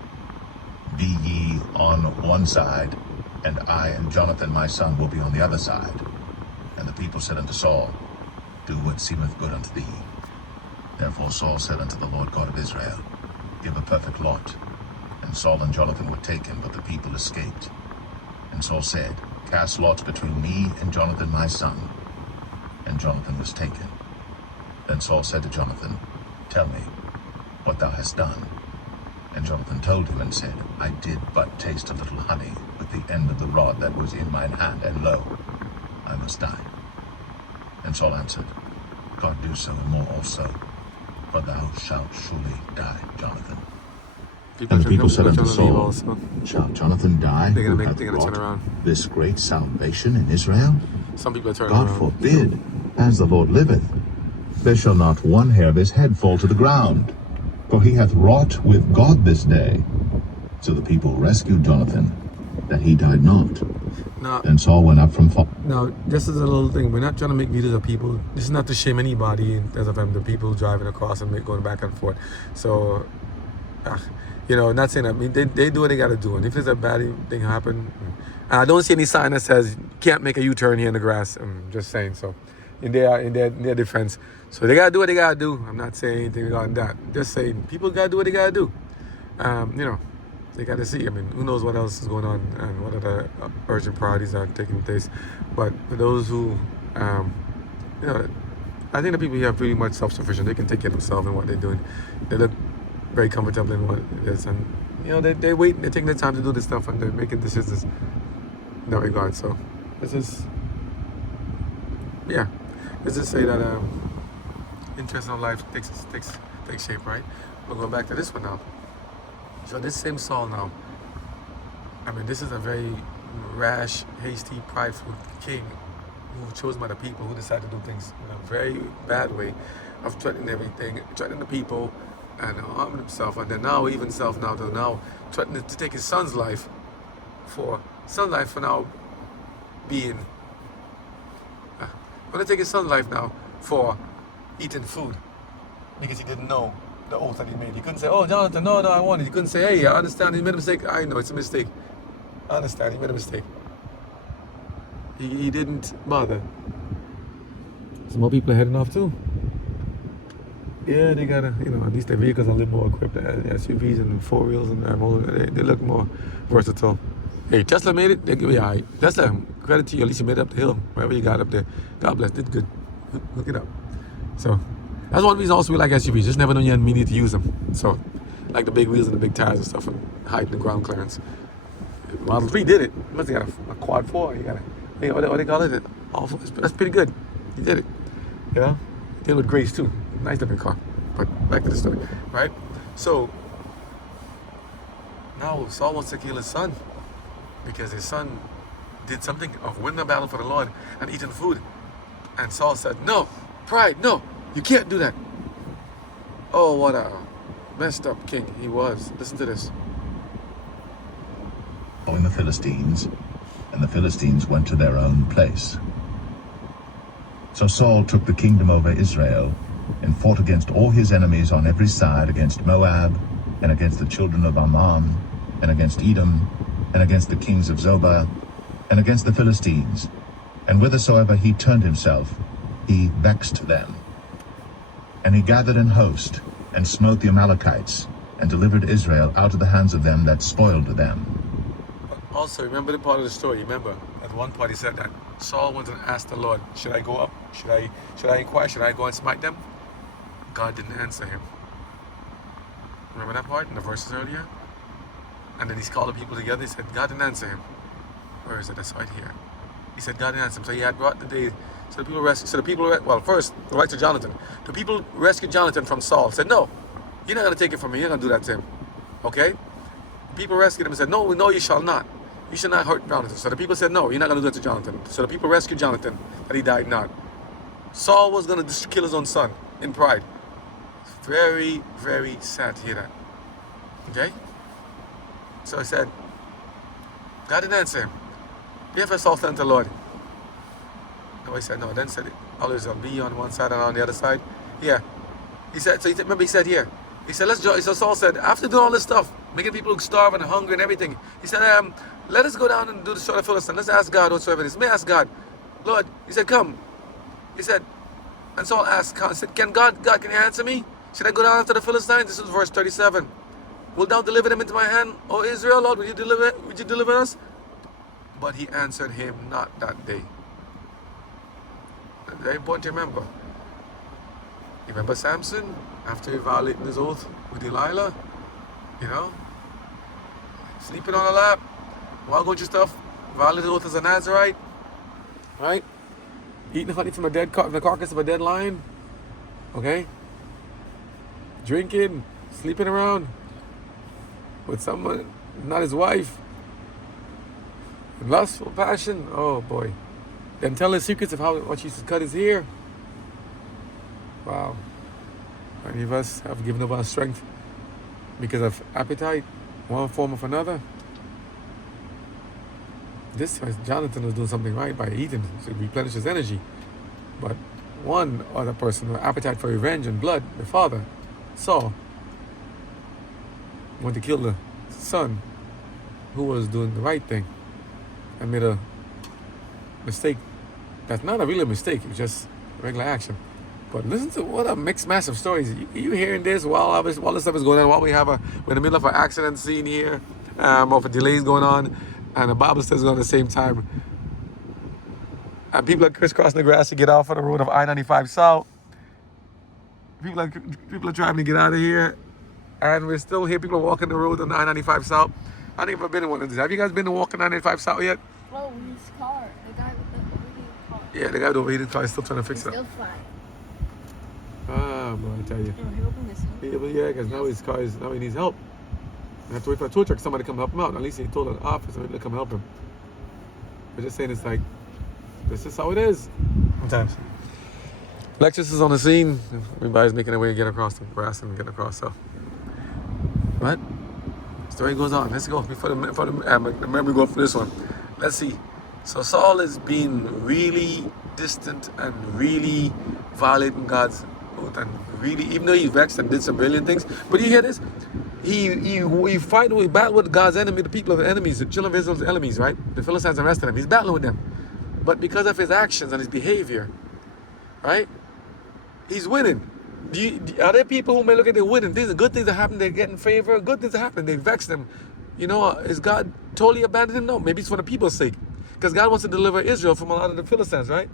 Be ye on one side, and I and Jonathan my son will be on the other side. And the people said unto Saul, Do what seemeth good unto thee. Therefore Saul said unto the Lord God of Israel, Give a perfect lot. And Saul and Jonathan were taken, but the people escaped. And Saul said, Cast lots between me and Jonathan my son. And Jonathan was taken. Then Saul said to Jonathan, Tell me what thou hast done. And Jonathan told him and said, I did but taste a little honey with the end of the rod that was in mine hand, and lo, I must die. And Saul answered, God do so and more also, for thou shalt surely die, Jonathan. And the people said unto Saul, Shall Jonathan die, who hath wrought this great salvation in Israel? Some people are turning God around. forbid, as the Lord liveth, there shall not one hair of his head fall to the ground, for he hath wrought with God this day. So the people rescued Jonathan, that he died not. Now, And Saul went up from now, this is a little thing. We're not trying to make videos of people. This is not to shame anybody as of the people driving across and going back and forth. So, not saying that. I mean, they do what they got to do. And if there's a bad thing happen, and I don't see any sign that says you can't make a U-turn here in the grass. I'm just saying. So, in their defense, so they got to do what they got to do. I'm not saying anything regarding that. Just saying people got to do what they got to do. They got to see. I mean, who knows what else is going on and what other urgent priorities are taking place. But for those who, I think the people here are pretty much self-sufficient. They can take care of themselves and what they're doing. They look very comfortable in what it is. And, they wait, they're taking their time to do this stuff and they're making decisions in that regard. So, let's just say that interest in life takes shape, right? We're going back to this one now. So this same Saul now, I mean, this is a very rash, hasty, prideful king who was chosen by the people, who decided to do things in a very bad way of threatening everything, threatening the people, and harming himself, and then now even self now threatening to take his son's life for now being going to take his son's life now for eating food because he didn't know the oath that he made. He couldn't say, oh, Jonathan, no, I want it. He couldn't say, hey, I understand he made a mistake. I know it's a mistake. I understand he made a mistake. He didn't bother. Some more people are heading off too. Yeah, they gotta, at least their vehicles are a little more equipped. The SUVs and four wheels and they look more versatile. Hey, Tesla made it. They give you all right. Tesla, credit to you. At least you made it up the hill. Wherever you got up there. God bless. Did good. Look it up. So, that's one reason also we like SUVs. Just never know you need to use them. So, like the big wheels and the big tires and stuff and height and ground clearance. Model 3 did it. You must have got a quad 4. You got what they call it? That's pretty good. He did it. You know? Did it with grace too. Nice looking car. But back to the story, right? So now Saul wants to kill his son because his son did something of winning a battle for the Lord and eating food. And Saul said, no, pride, no, you can't do that. Oh, what a messed up king he was. Listen to this. Following the Philistines, and the Philistines went to their own place. So Saul took the kingdom over Israel and fought against all his enemies on every side, against Moab, and against the children of Ammon, and against Edom, and against the kings of Zobah, and against the Philistines. And whithersoever he turned himself, he vexed them. And he gathered an host, and smote the Amalekites, and delivered Israel out of the hands of them that spoiled them. Also, remember the part of the story. Remember, at one point he said that Saul went and asked the Lord, should I go up? Should I inquire? Should I go and smite them? God didn't answer him. Remember that part in the verses earlier? And then he's called the people together. He said, God didn't answer him. Where is it? That's right here. He said, God didn't answer him. So he had brought the day. So the people rescued. Well, first, right to Jonathan. The people rescued Jonathan from Saul. Said, no, you're not going to take it from me. You're not going to do that to him. Okay? People rescued him and said, no, you shall not. You shall not hurt Jonathan. So the people said, no, you're not going to do that to Jonathan. So the people rescued Jonathan, that he died not. Saul was going to kill his own son in pride. Very, very sad to hear that. Okay? So I said, God didn't answer him. Therefore Saul said unto the Lord. No, he said, no. Then said, always I'll be on one side and on the other side. Yeah. He said, remember he said here. He said, so Saul said, after doing all this stuff, making people starve and hungry and everything, he said, let us go down and do the sword of Philistine. Let's ask God whatsoever it is. May I ask God, Lord, he said, come. He said, and Saul asked, said, can God, can you answer me? Should I go down after the Philistines? This is verse 37. Wilt thou deliver them into my hand, O Israel, Lord? Would you deliver us? But he answered him not that day. Very important to remember. You remember Samson, after he violated his oath with Delilah? You know? Sleeping on her lap, while going through stuff, violated his oath as a Nazarite. Right? Eating honey from the carcass of a dead lion. Okay? Drinking, sleeping around with someone, not his wife. Lustful passion. Oh boy. Then tell his secrets of what she used to cut his hair. Wow. Many of us have given up our strength because of appetite, one form of another. This Jonathan was doing something right by eating to replenish his energy. But one other person with appetite for revenge and blood, the father, Saul, wanted to kill the son who was doing the right thing and made a mistake. That's not a real mistake, it's just regular action. But listen to what a mixed mass of stories. You hearing this while this stuff is going on, while we're in the middle of an accident scene here, of a delays going on, and the Bible says at the same time, and people are crisscrossing the grass to get off on the road of I-95 South. People are driving to get out of here, and we're still here. People are walking the road on I-95 South. I never been in one of these. Have you guys been to walking I-95 South yet? Oh, his car. The guy with the overheated car. Yeah, the guy with the overheated car is still trying to fix it up. Still fine. Ah, boy, I tell you. Oh, he opened this up. Yeah, because now he needs help. I have to wait for a tow truck, somebody to come help him out. At least he told an officer maybe to come help him. But just saying, it's like, this is how it is sometimes. Lexus is on the scene. Everybody's making their way to get across the grass and get across. So, but story goes on. Let's go remember we go for this one. Let's see. So Saul is being really distant and really violating God's oath and really, even though he's vexed and did some brilliant things. But you hear this? He battled with God's enemy, the people of the enemies, the children of Israel's enemies, right? The Philistines and the rest of them. He's battling with them. But because of his actions and his behavior, right? He's winning. Are there people who may look at their winning things, the good things that happen, they're getting favor, good things that happen, they vex them. You know, is God totally abandoned him? No, maybe it's for the people's sake. Because God wants to deliver Israel from a lot of the Philistines, right?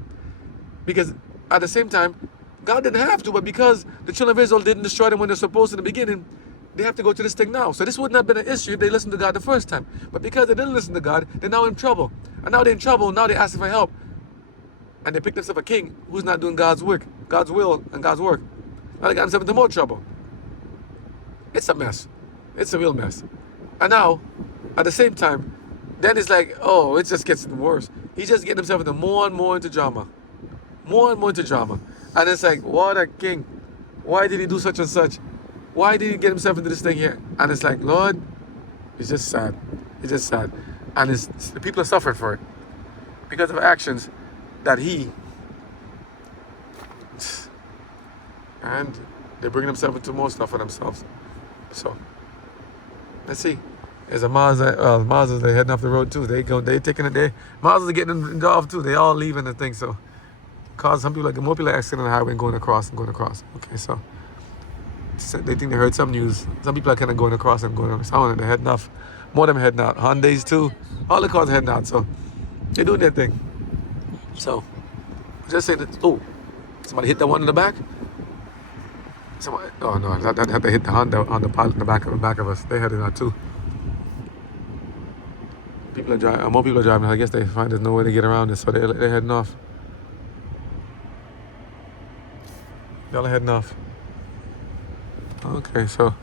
Because at the same time, God didn't have to, but because the children of Israel didn't destroy them when they're supposed to in the beginning, they have to go to this thing now. So this wouldn't have been an issue if they listened to God the first time. But because they didn't listen to God, they're now in trouble. And now they're in trouble, now they're asking for help. and they pick themselves a king who's not doing God's work, God's will, and God's work. Now they got themselves into more trouble. It's a mess. It's a real mess. And now, at the same time, then it's like, oh, it just gets worse. He's just getting himself into more and more into drama. More and more into drama. And it's like, what a king. Why did he do such and such? Why did he get himself into this thing here? And it's like, Lord, it's just sad. It's just sad. And the people are suffering for it. Because of actions that he... And they're bringing themselves into more stuff for themselves. So, let's see. There's a Mazda, they're heading off the road too. They taking a day. Mazdas are getting involved too. They all leaving the thing, so cause some people more people are exiting the highway and going across. Okay, so they think they heard some news. Some people are kind of going across and going. Some of them they're heading off. More of them heading out. Hyundais too. All the cars are heading out. So they're doing their thing. So just say that. Oh, somebody hit that one in the back. Somebody. Oh no, that had to hit the Honda on the pilot in the back of us. They heading out too. People are driving. More people are driving. I guess they find there's no way to get around this, so they're heading off. Y'all are heading off. Okay, so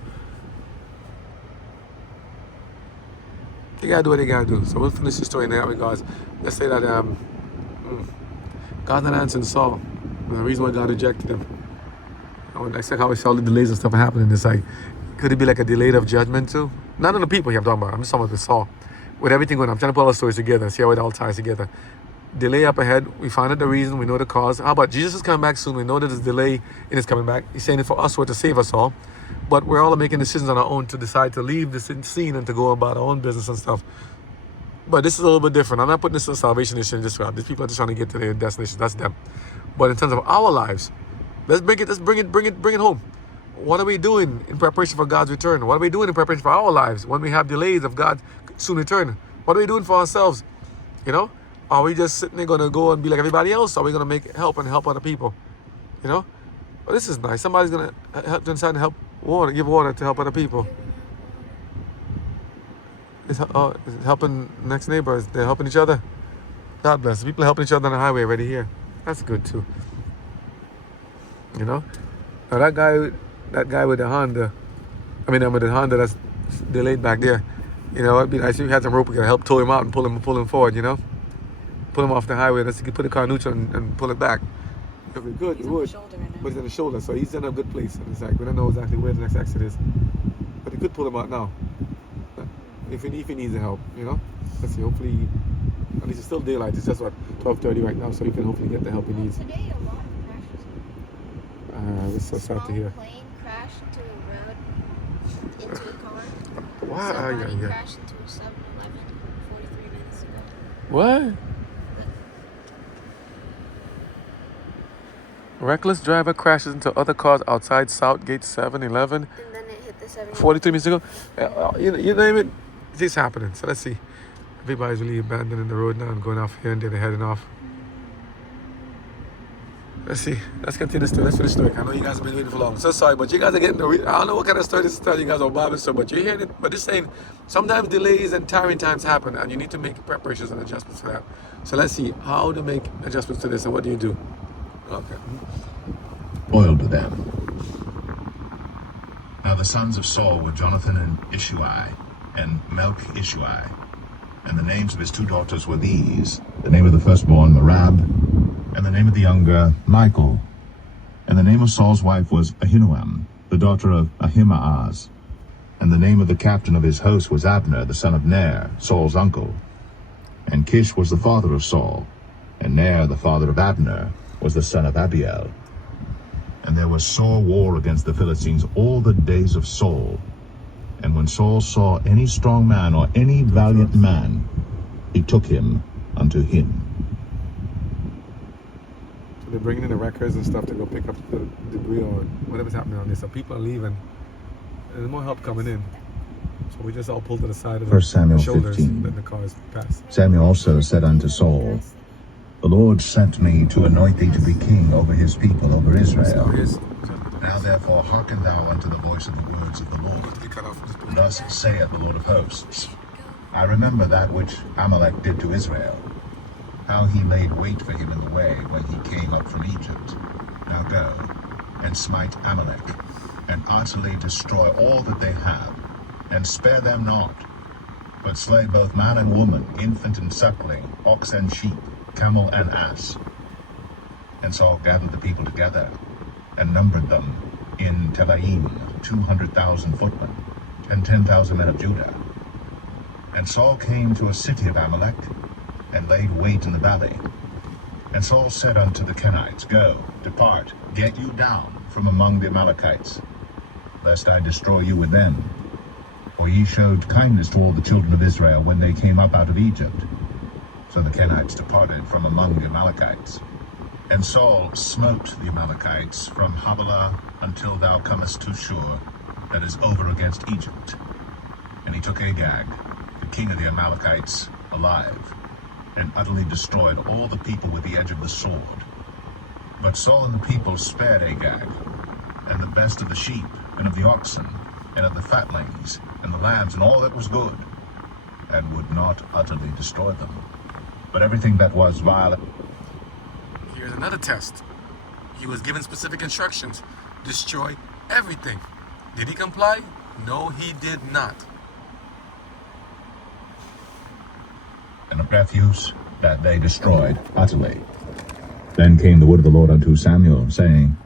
they gotta do what they gotta do. So we'll finish the story in that regards. Let's say that God's not answering Saul. The reason why God rejected him. That's like how we saw the delays and stuff happening. It's like, could it be like a delay of judgment too? Not on the people here I'm talking about. I'm just talking about the Saul. With everything going on, I'm trying to put all the stories together and see how it all ties together. Delay up ahead, we find out the reason, we know the cause. How about Jesus is coming back soon? We know that there's a delay in his coming back. He's saying it for us or to save us all. But we're all making decisions on our own to decide to leave this scene and to go about our own business and stuff. But this is a little bit different. I'm not putting this as a salvation issue in this route. These people are just trying to get to their destination. That's them. But in terms of our lives, let's bring it home. What are we doing in preparation for God's return? What are we doing in preparation for our lives when we have delays of God's soon return? What are we doing for ourselves? You know? Are we just sitting there going to go and be like everybody else? Or are we going to help other people? You know? Well, this is nice. Somebody's going to help decide to give water to help other people. It's helping next neighbors. They're helping each other. God bless. People are helping each other on the highway already here. That's good too. You know? Now that guy with the Honda, with the Honda that's delayed back there, you know, it'd be nice if you had some rope, we could help tow him out and pull him forward, you know? Pull him off the highway, let's put the car neutral and pull it back. If we could, we would. But he's on the shoulder, so he's in a good place. And it's like, we don't know exactly where the next exit is. But he could pull him out now. If he needs the help, you know? Let's see, hopefully, at least it's still daylight. It's just, 12:30 right now, so he can hopefully get the help he needs. Today, a lot of crashes. It's so sad to hear. Plane crashed into a road, into a car. Why? Somebody crashed into a 7-Eleven 43 minutes ago. What? Reckless driver crashes into other cars outside Southgate 7-Eleven. And then it hit the 7-Eleven. 43 minutes ago. You name it, it's happening. So let's see. Everybody's really abandoning the road now and going off here and they're heading off. Let's see. Let's continue this story. Let's finish the story. I know you guys have been waiting for long. So sorry, but you guys are getting I don't know what kind of story this is telling you guys about Bible story, but you're hearing it. But it's saying sometimes delays and tiring times happen and you need to make preparations and adjustments for that. So let's see how to make adjustments to this and what do you do? Okay. Oil to them. Now the sons of Saul were Jonathan and Ishuai, and Melch-Ishuai. And the names of his two daughters were these: the name of the firstborn Merab, and the name of the younger Michael. And the name of Saul's wife was Ahinoam, the daughter of Ahimaaz. And the name of the captain of his host was Abner, the son of Ner, Saul's uncle. And Kish was the father of Saul, and Ner, the father of Abner, was the son of Abiel. And there was sore war against the Philistines all the days of Saul. And when Saul saw any strong man or any valiant man, he took him unto him. So they're bringing in the wreckers and stuff to go pick up the debris or whatever's happening on this. So people are leaving. There's more help coming in. So we just all pulled to the side of 1 Samuel the shoulders 15. and then the cars pass. Samuel also said unto Saul, The Lord sent me to anoint thee to be king over his people, over Israel. Now therefore hearken thou unto the voice of the words of the Lord. Thus saith the Lord of hosts, I remember that which Amalek did to Israel. how he laid wait for him in the way when he came up from Egypt. Now go, and smite Amalek, and utterly destroy all that they have, and spare them not, but slay both man and woman, infant and suckling, ox and sheep, camel and ass. And Saul gathered the people together, and numbered them in Telaim 200,000 footmen, and 10,000 men of Judah. And Saul came to a city of Amalek, and laid wait in the valley. And Saul said unto the Kenites, Go, depart, get you down from among the Amalekites, lest I destroy you with them. For ye showed kindness to all the children of Israel when they came up out of Egypt. So the Kenites departed from among the Amalekites. And Saul smote the Amalekites from Havilah until thou comest to Shur, that is over against Egypt. And he took Agag, the king of the Amalekites, alive, and utterly destroyed all the people with the edge of the sword. But Saul and the people spared Agag, and the best of the sheep, and of the oxen, and of the fatlings, and the lambs, and all that was good, and would not utterly destroy them. But everything that was vile. Here's another test. He was given specific instructions. Destroy everything. Did he comply? No, he did not. And of refuse that they destroyed utterly. Then came the word of the Lord unto Samuel, saying,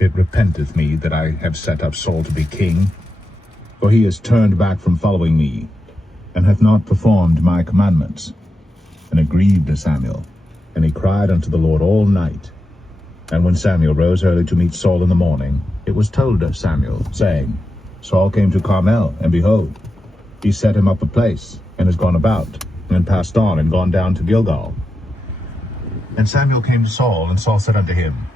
It repenteth me that I have set up Saul to be king, for he is turned back from following me, and hath not performed my commandments. And it grieved Samuel, and he cried unto the Lord all night. And when Samuel rose early to meet Saul in the morning, it was told of Samuel, saying, Saul came to Carmel, and behold, he set him up a place, and is gone about, and passed on, and gone down to Gilgal. And Samuel came to Saul, and Saul said unto him,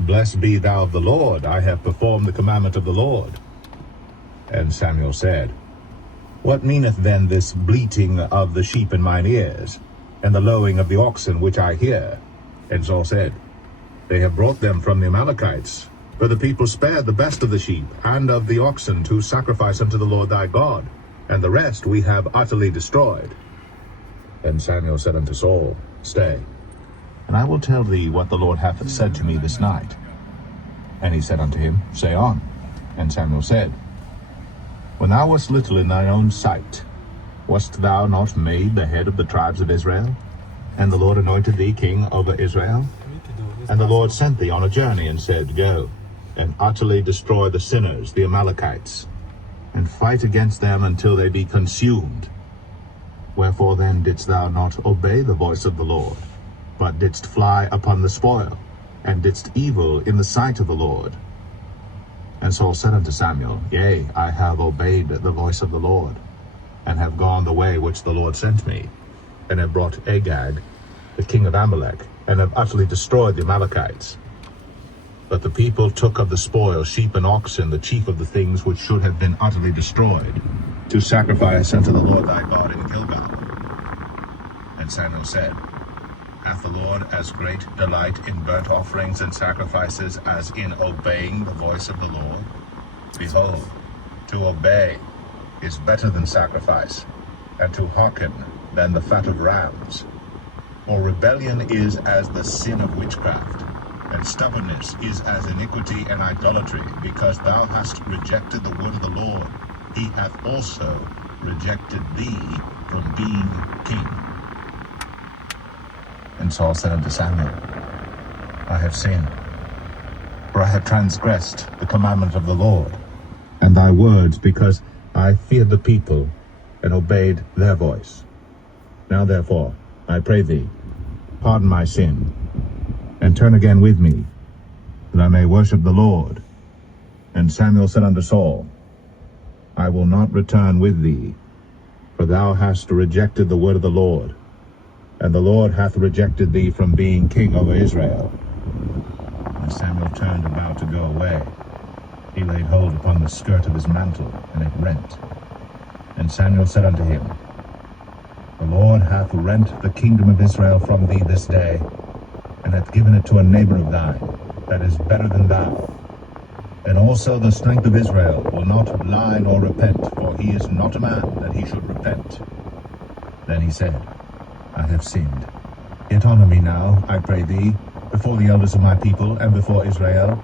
Blessed be thou of the Lord, I have performed the commandment of the Lord. And Samuel said, What meaneth then this bleating of the sheep in mine ears, and the lowing of the oxen which I hear? And Saul said, They have brought them from the Amalekites, for the people spared the best of the sheep and of the oxen to sacrifice unto the Lord thy God, and the rest we have utterly destroyed. And Samuel said unto Saul, Stay, and I will tell thee what the Lord hath said to me this night. And he said unto him, Say on. And Samuel said, When thou wast little in thine own sight, wast thou not made the head of the tribes of Israel? And the Lord anointed thee king over Israel? And the Lord sent thee on a journey, and said, Go, and utterly destroy the sinners, the Amalekites, and fight against them until they be consumed. Wherefore then didst thou not obey the voice of the Lord, but didst fly upon the spoil, and didst evil in the sight of the Lord? And Saul said unto Samuel, Yea, I have obeyed the voice of the Lord, and have gone the way which the Lord sent me, and have brought Agag, the king of Amalek, and have utterly destroyed the Amalekites. But the people took of the spoil sheep and oxen, the chief of the things which should have been utterly destroyed, to sacrifice unto the Lord thy God in Gilgal. And Samuel said, Hath the Lord as great delight in burnt offerings and sacrifices as in obeying the voice of the Lord? Behold, to obey is better than sacrifice, and to hearken than the fat of rams. For rebellion is as the sin of witchcraft, and stubbornness is as iniquity and idolatry. Because thou hast rejected the word of the Lord, he hath also rejected thee from being king. And Saul said unto Samuel, I have sinned, for I have transgressed the commandment of the Lord, and thy words, because I feared the people, and obeyed their voice. Now therefore, I pray thee, pardon my sin, and turn again with me, that I may worship the Lord. And Samuel said unto Saul, I will not return with thee, for thou hast rejected the word of the Lord, and the Lord hath rejected thee from being king over Israel. And Samuel turned about to go away. He laid hold upon the skirt of his mantle, and it rent. And Samuel said unto him, The Lord hath rent the kingdom of Israel from thee this day, and hath given it to a neighbor of thine, that is better than thou. And also the strength of Israel will not lie nor repent, for he is not a man that he should repent. Then he said, I have sinned. Yet honor me now, I pray thee, before the elders of my people and before Israel,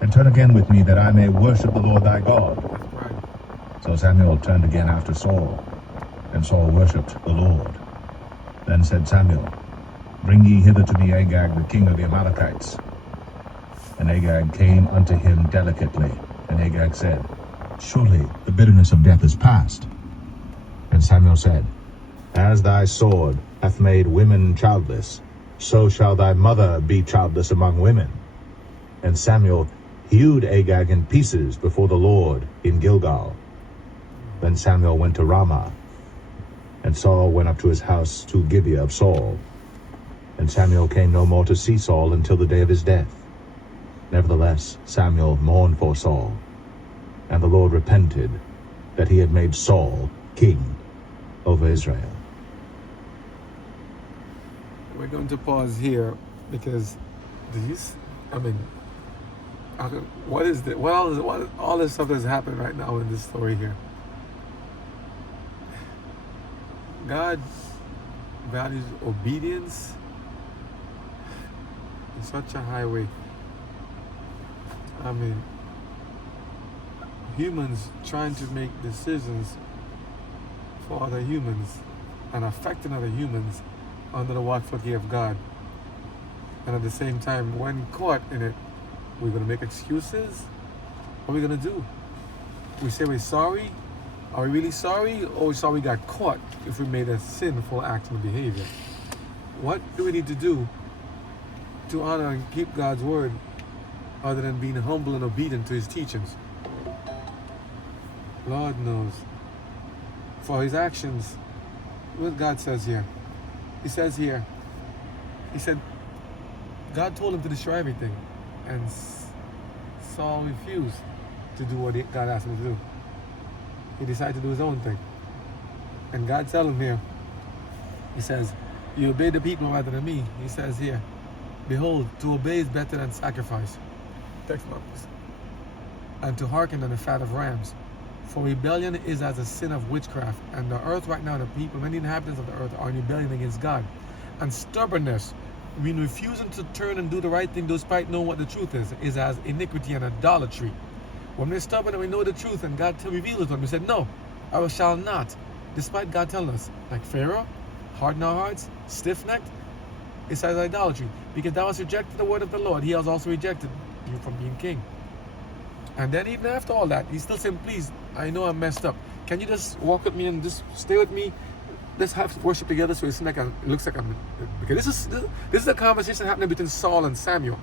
and turn again with me that I may worship the Lord thy God. That's right. So Samuel turned again after Saul, and Saul worshipped the Lord. Then said Samuel, Bring ye hither to me Agag, the king of the Amalekites. And Agag came unto him delicately, and Agag said, Surely the bitterness of death is past. And Samuel said, As thy sword hath made women childless, so shall thy mother be childless among women. And Samuel hewed Agag in pieces before the Lord in Gilgal. Then Samuel went to Ramah, and Saul went up to his house to Gibeah of Saul. And Samuel came no more to see Saul until the day of his death. Nevertheless, Samuel mourned for Saul, and the Lord repented that he had made Saul king over Israel. We're going to pause here because what is this? What all this stuff that's happening right now in this story here? God values obedience in such a high way. Humans trying to make decisions for other humans and affecting other humans under the watchful care of God. And at the same time, when caught in it, we're going to make excuses. What are we going to do? We say we're sorry. Are we really sorry? Or we sorry we got caught if we made a sinful act and behavior? What do we need to do to honor and keep God's word other than being humble and obedient to his teachings? Lord knows. For his actions, what God says here. He says here, he said, God told him to destroy everything. And Saul refused to do what God asked him to do. He decided to do his own thing. And God tells him here, he says, you obey the people rather than me. He says here, behold, to obey is better than sacrifice. Text marks. And to hearken than the fat of rams. For rebellion is as a sin of witchcraft. And the earth right now, the people, many inhabitants of the earth are in rebellion against God. And stubbornness, when refusing to turn and do the right thing despite knowing what the truth is as iniquity and idolatry. When we're stubborn and we know the truth and God reveals it to us, we said, no, I shall not. Despite God telling us, like Pharaoh, harden our hearts, stiff-necked, it's as idolatry. Because thou hast rejected the word of the Lord, he has also rejected you from being king. And then even after all that, he's still saying, please, I know I messed up. Can you just walk with me and just stay with me? Let's have worship together so it looks like I'm... Because this is a conversation happening between Saul and Samuel.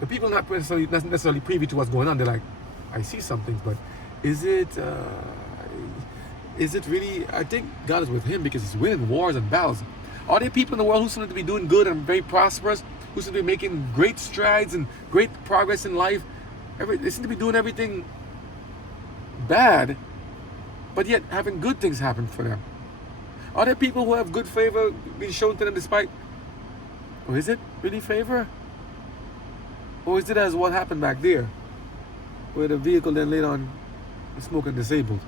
The people are not necessarily privy to what's going on. They're like, I see some things, but is it really... I think God is with him because he's winning wars and battles. Are there people in the world who seem to be doing good and very prosperous, who seem to be making great strides and great progress in life? They seem to be doing everything bad, but yet having good things happen for them. Are there people who have good favor being shown to them despite... Or is it really favor? Or is it as what happened back there, where the vehicle then later on is smoke and disabled?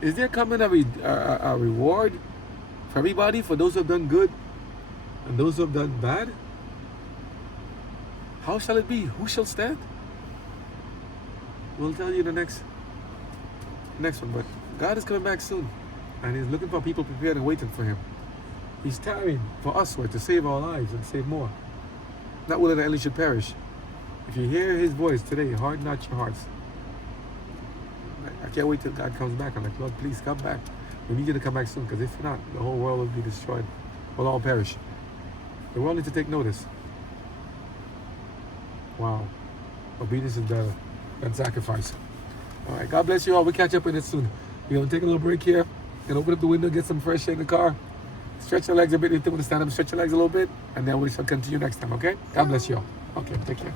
Is there coming a reward for everybody, for those who have done good and those who have done bad? How shall it be? Who shall stand? We'll tell you the next one. But God is coming back soon, and he's looking for people prepared and waiting for him. He's tarrying for us to save our lives and save more. Not willing that any should perish. If you hear his voice today, harden not your hearts. I can't wait till God comes back. I'm like, Lord, please come back. We need you to come back soon, because if not, the whole world will be destroyed. We'll all perish. The world needs to take notice. Wow. Obedience is better than sacrifice. All right, God bless you all. We'll catch up with it soon. We're going to take a little break here. Gonna open up the window, get some fresh air in the car. Stretch your legs a bit. If you want to stand up, stretch your legs a little bit. And then we shall continue next time, okay? God bless you all. Okay, take care.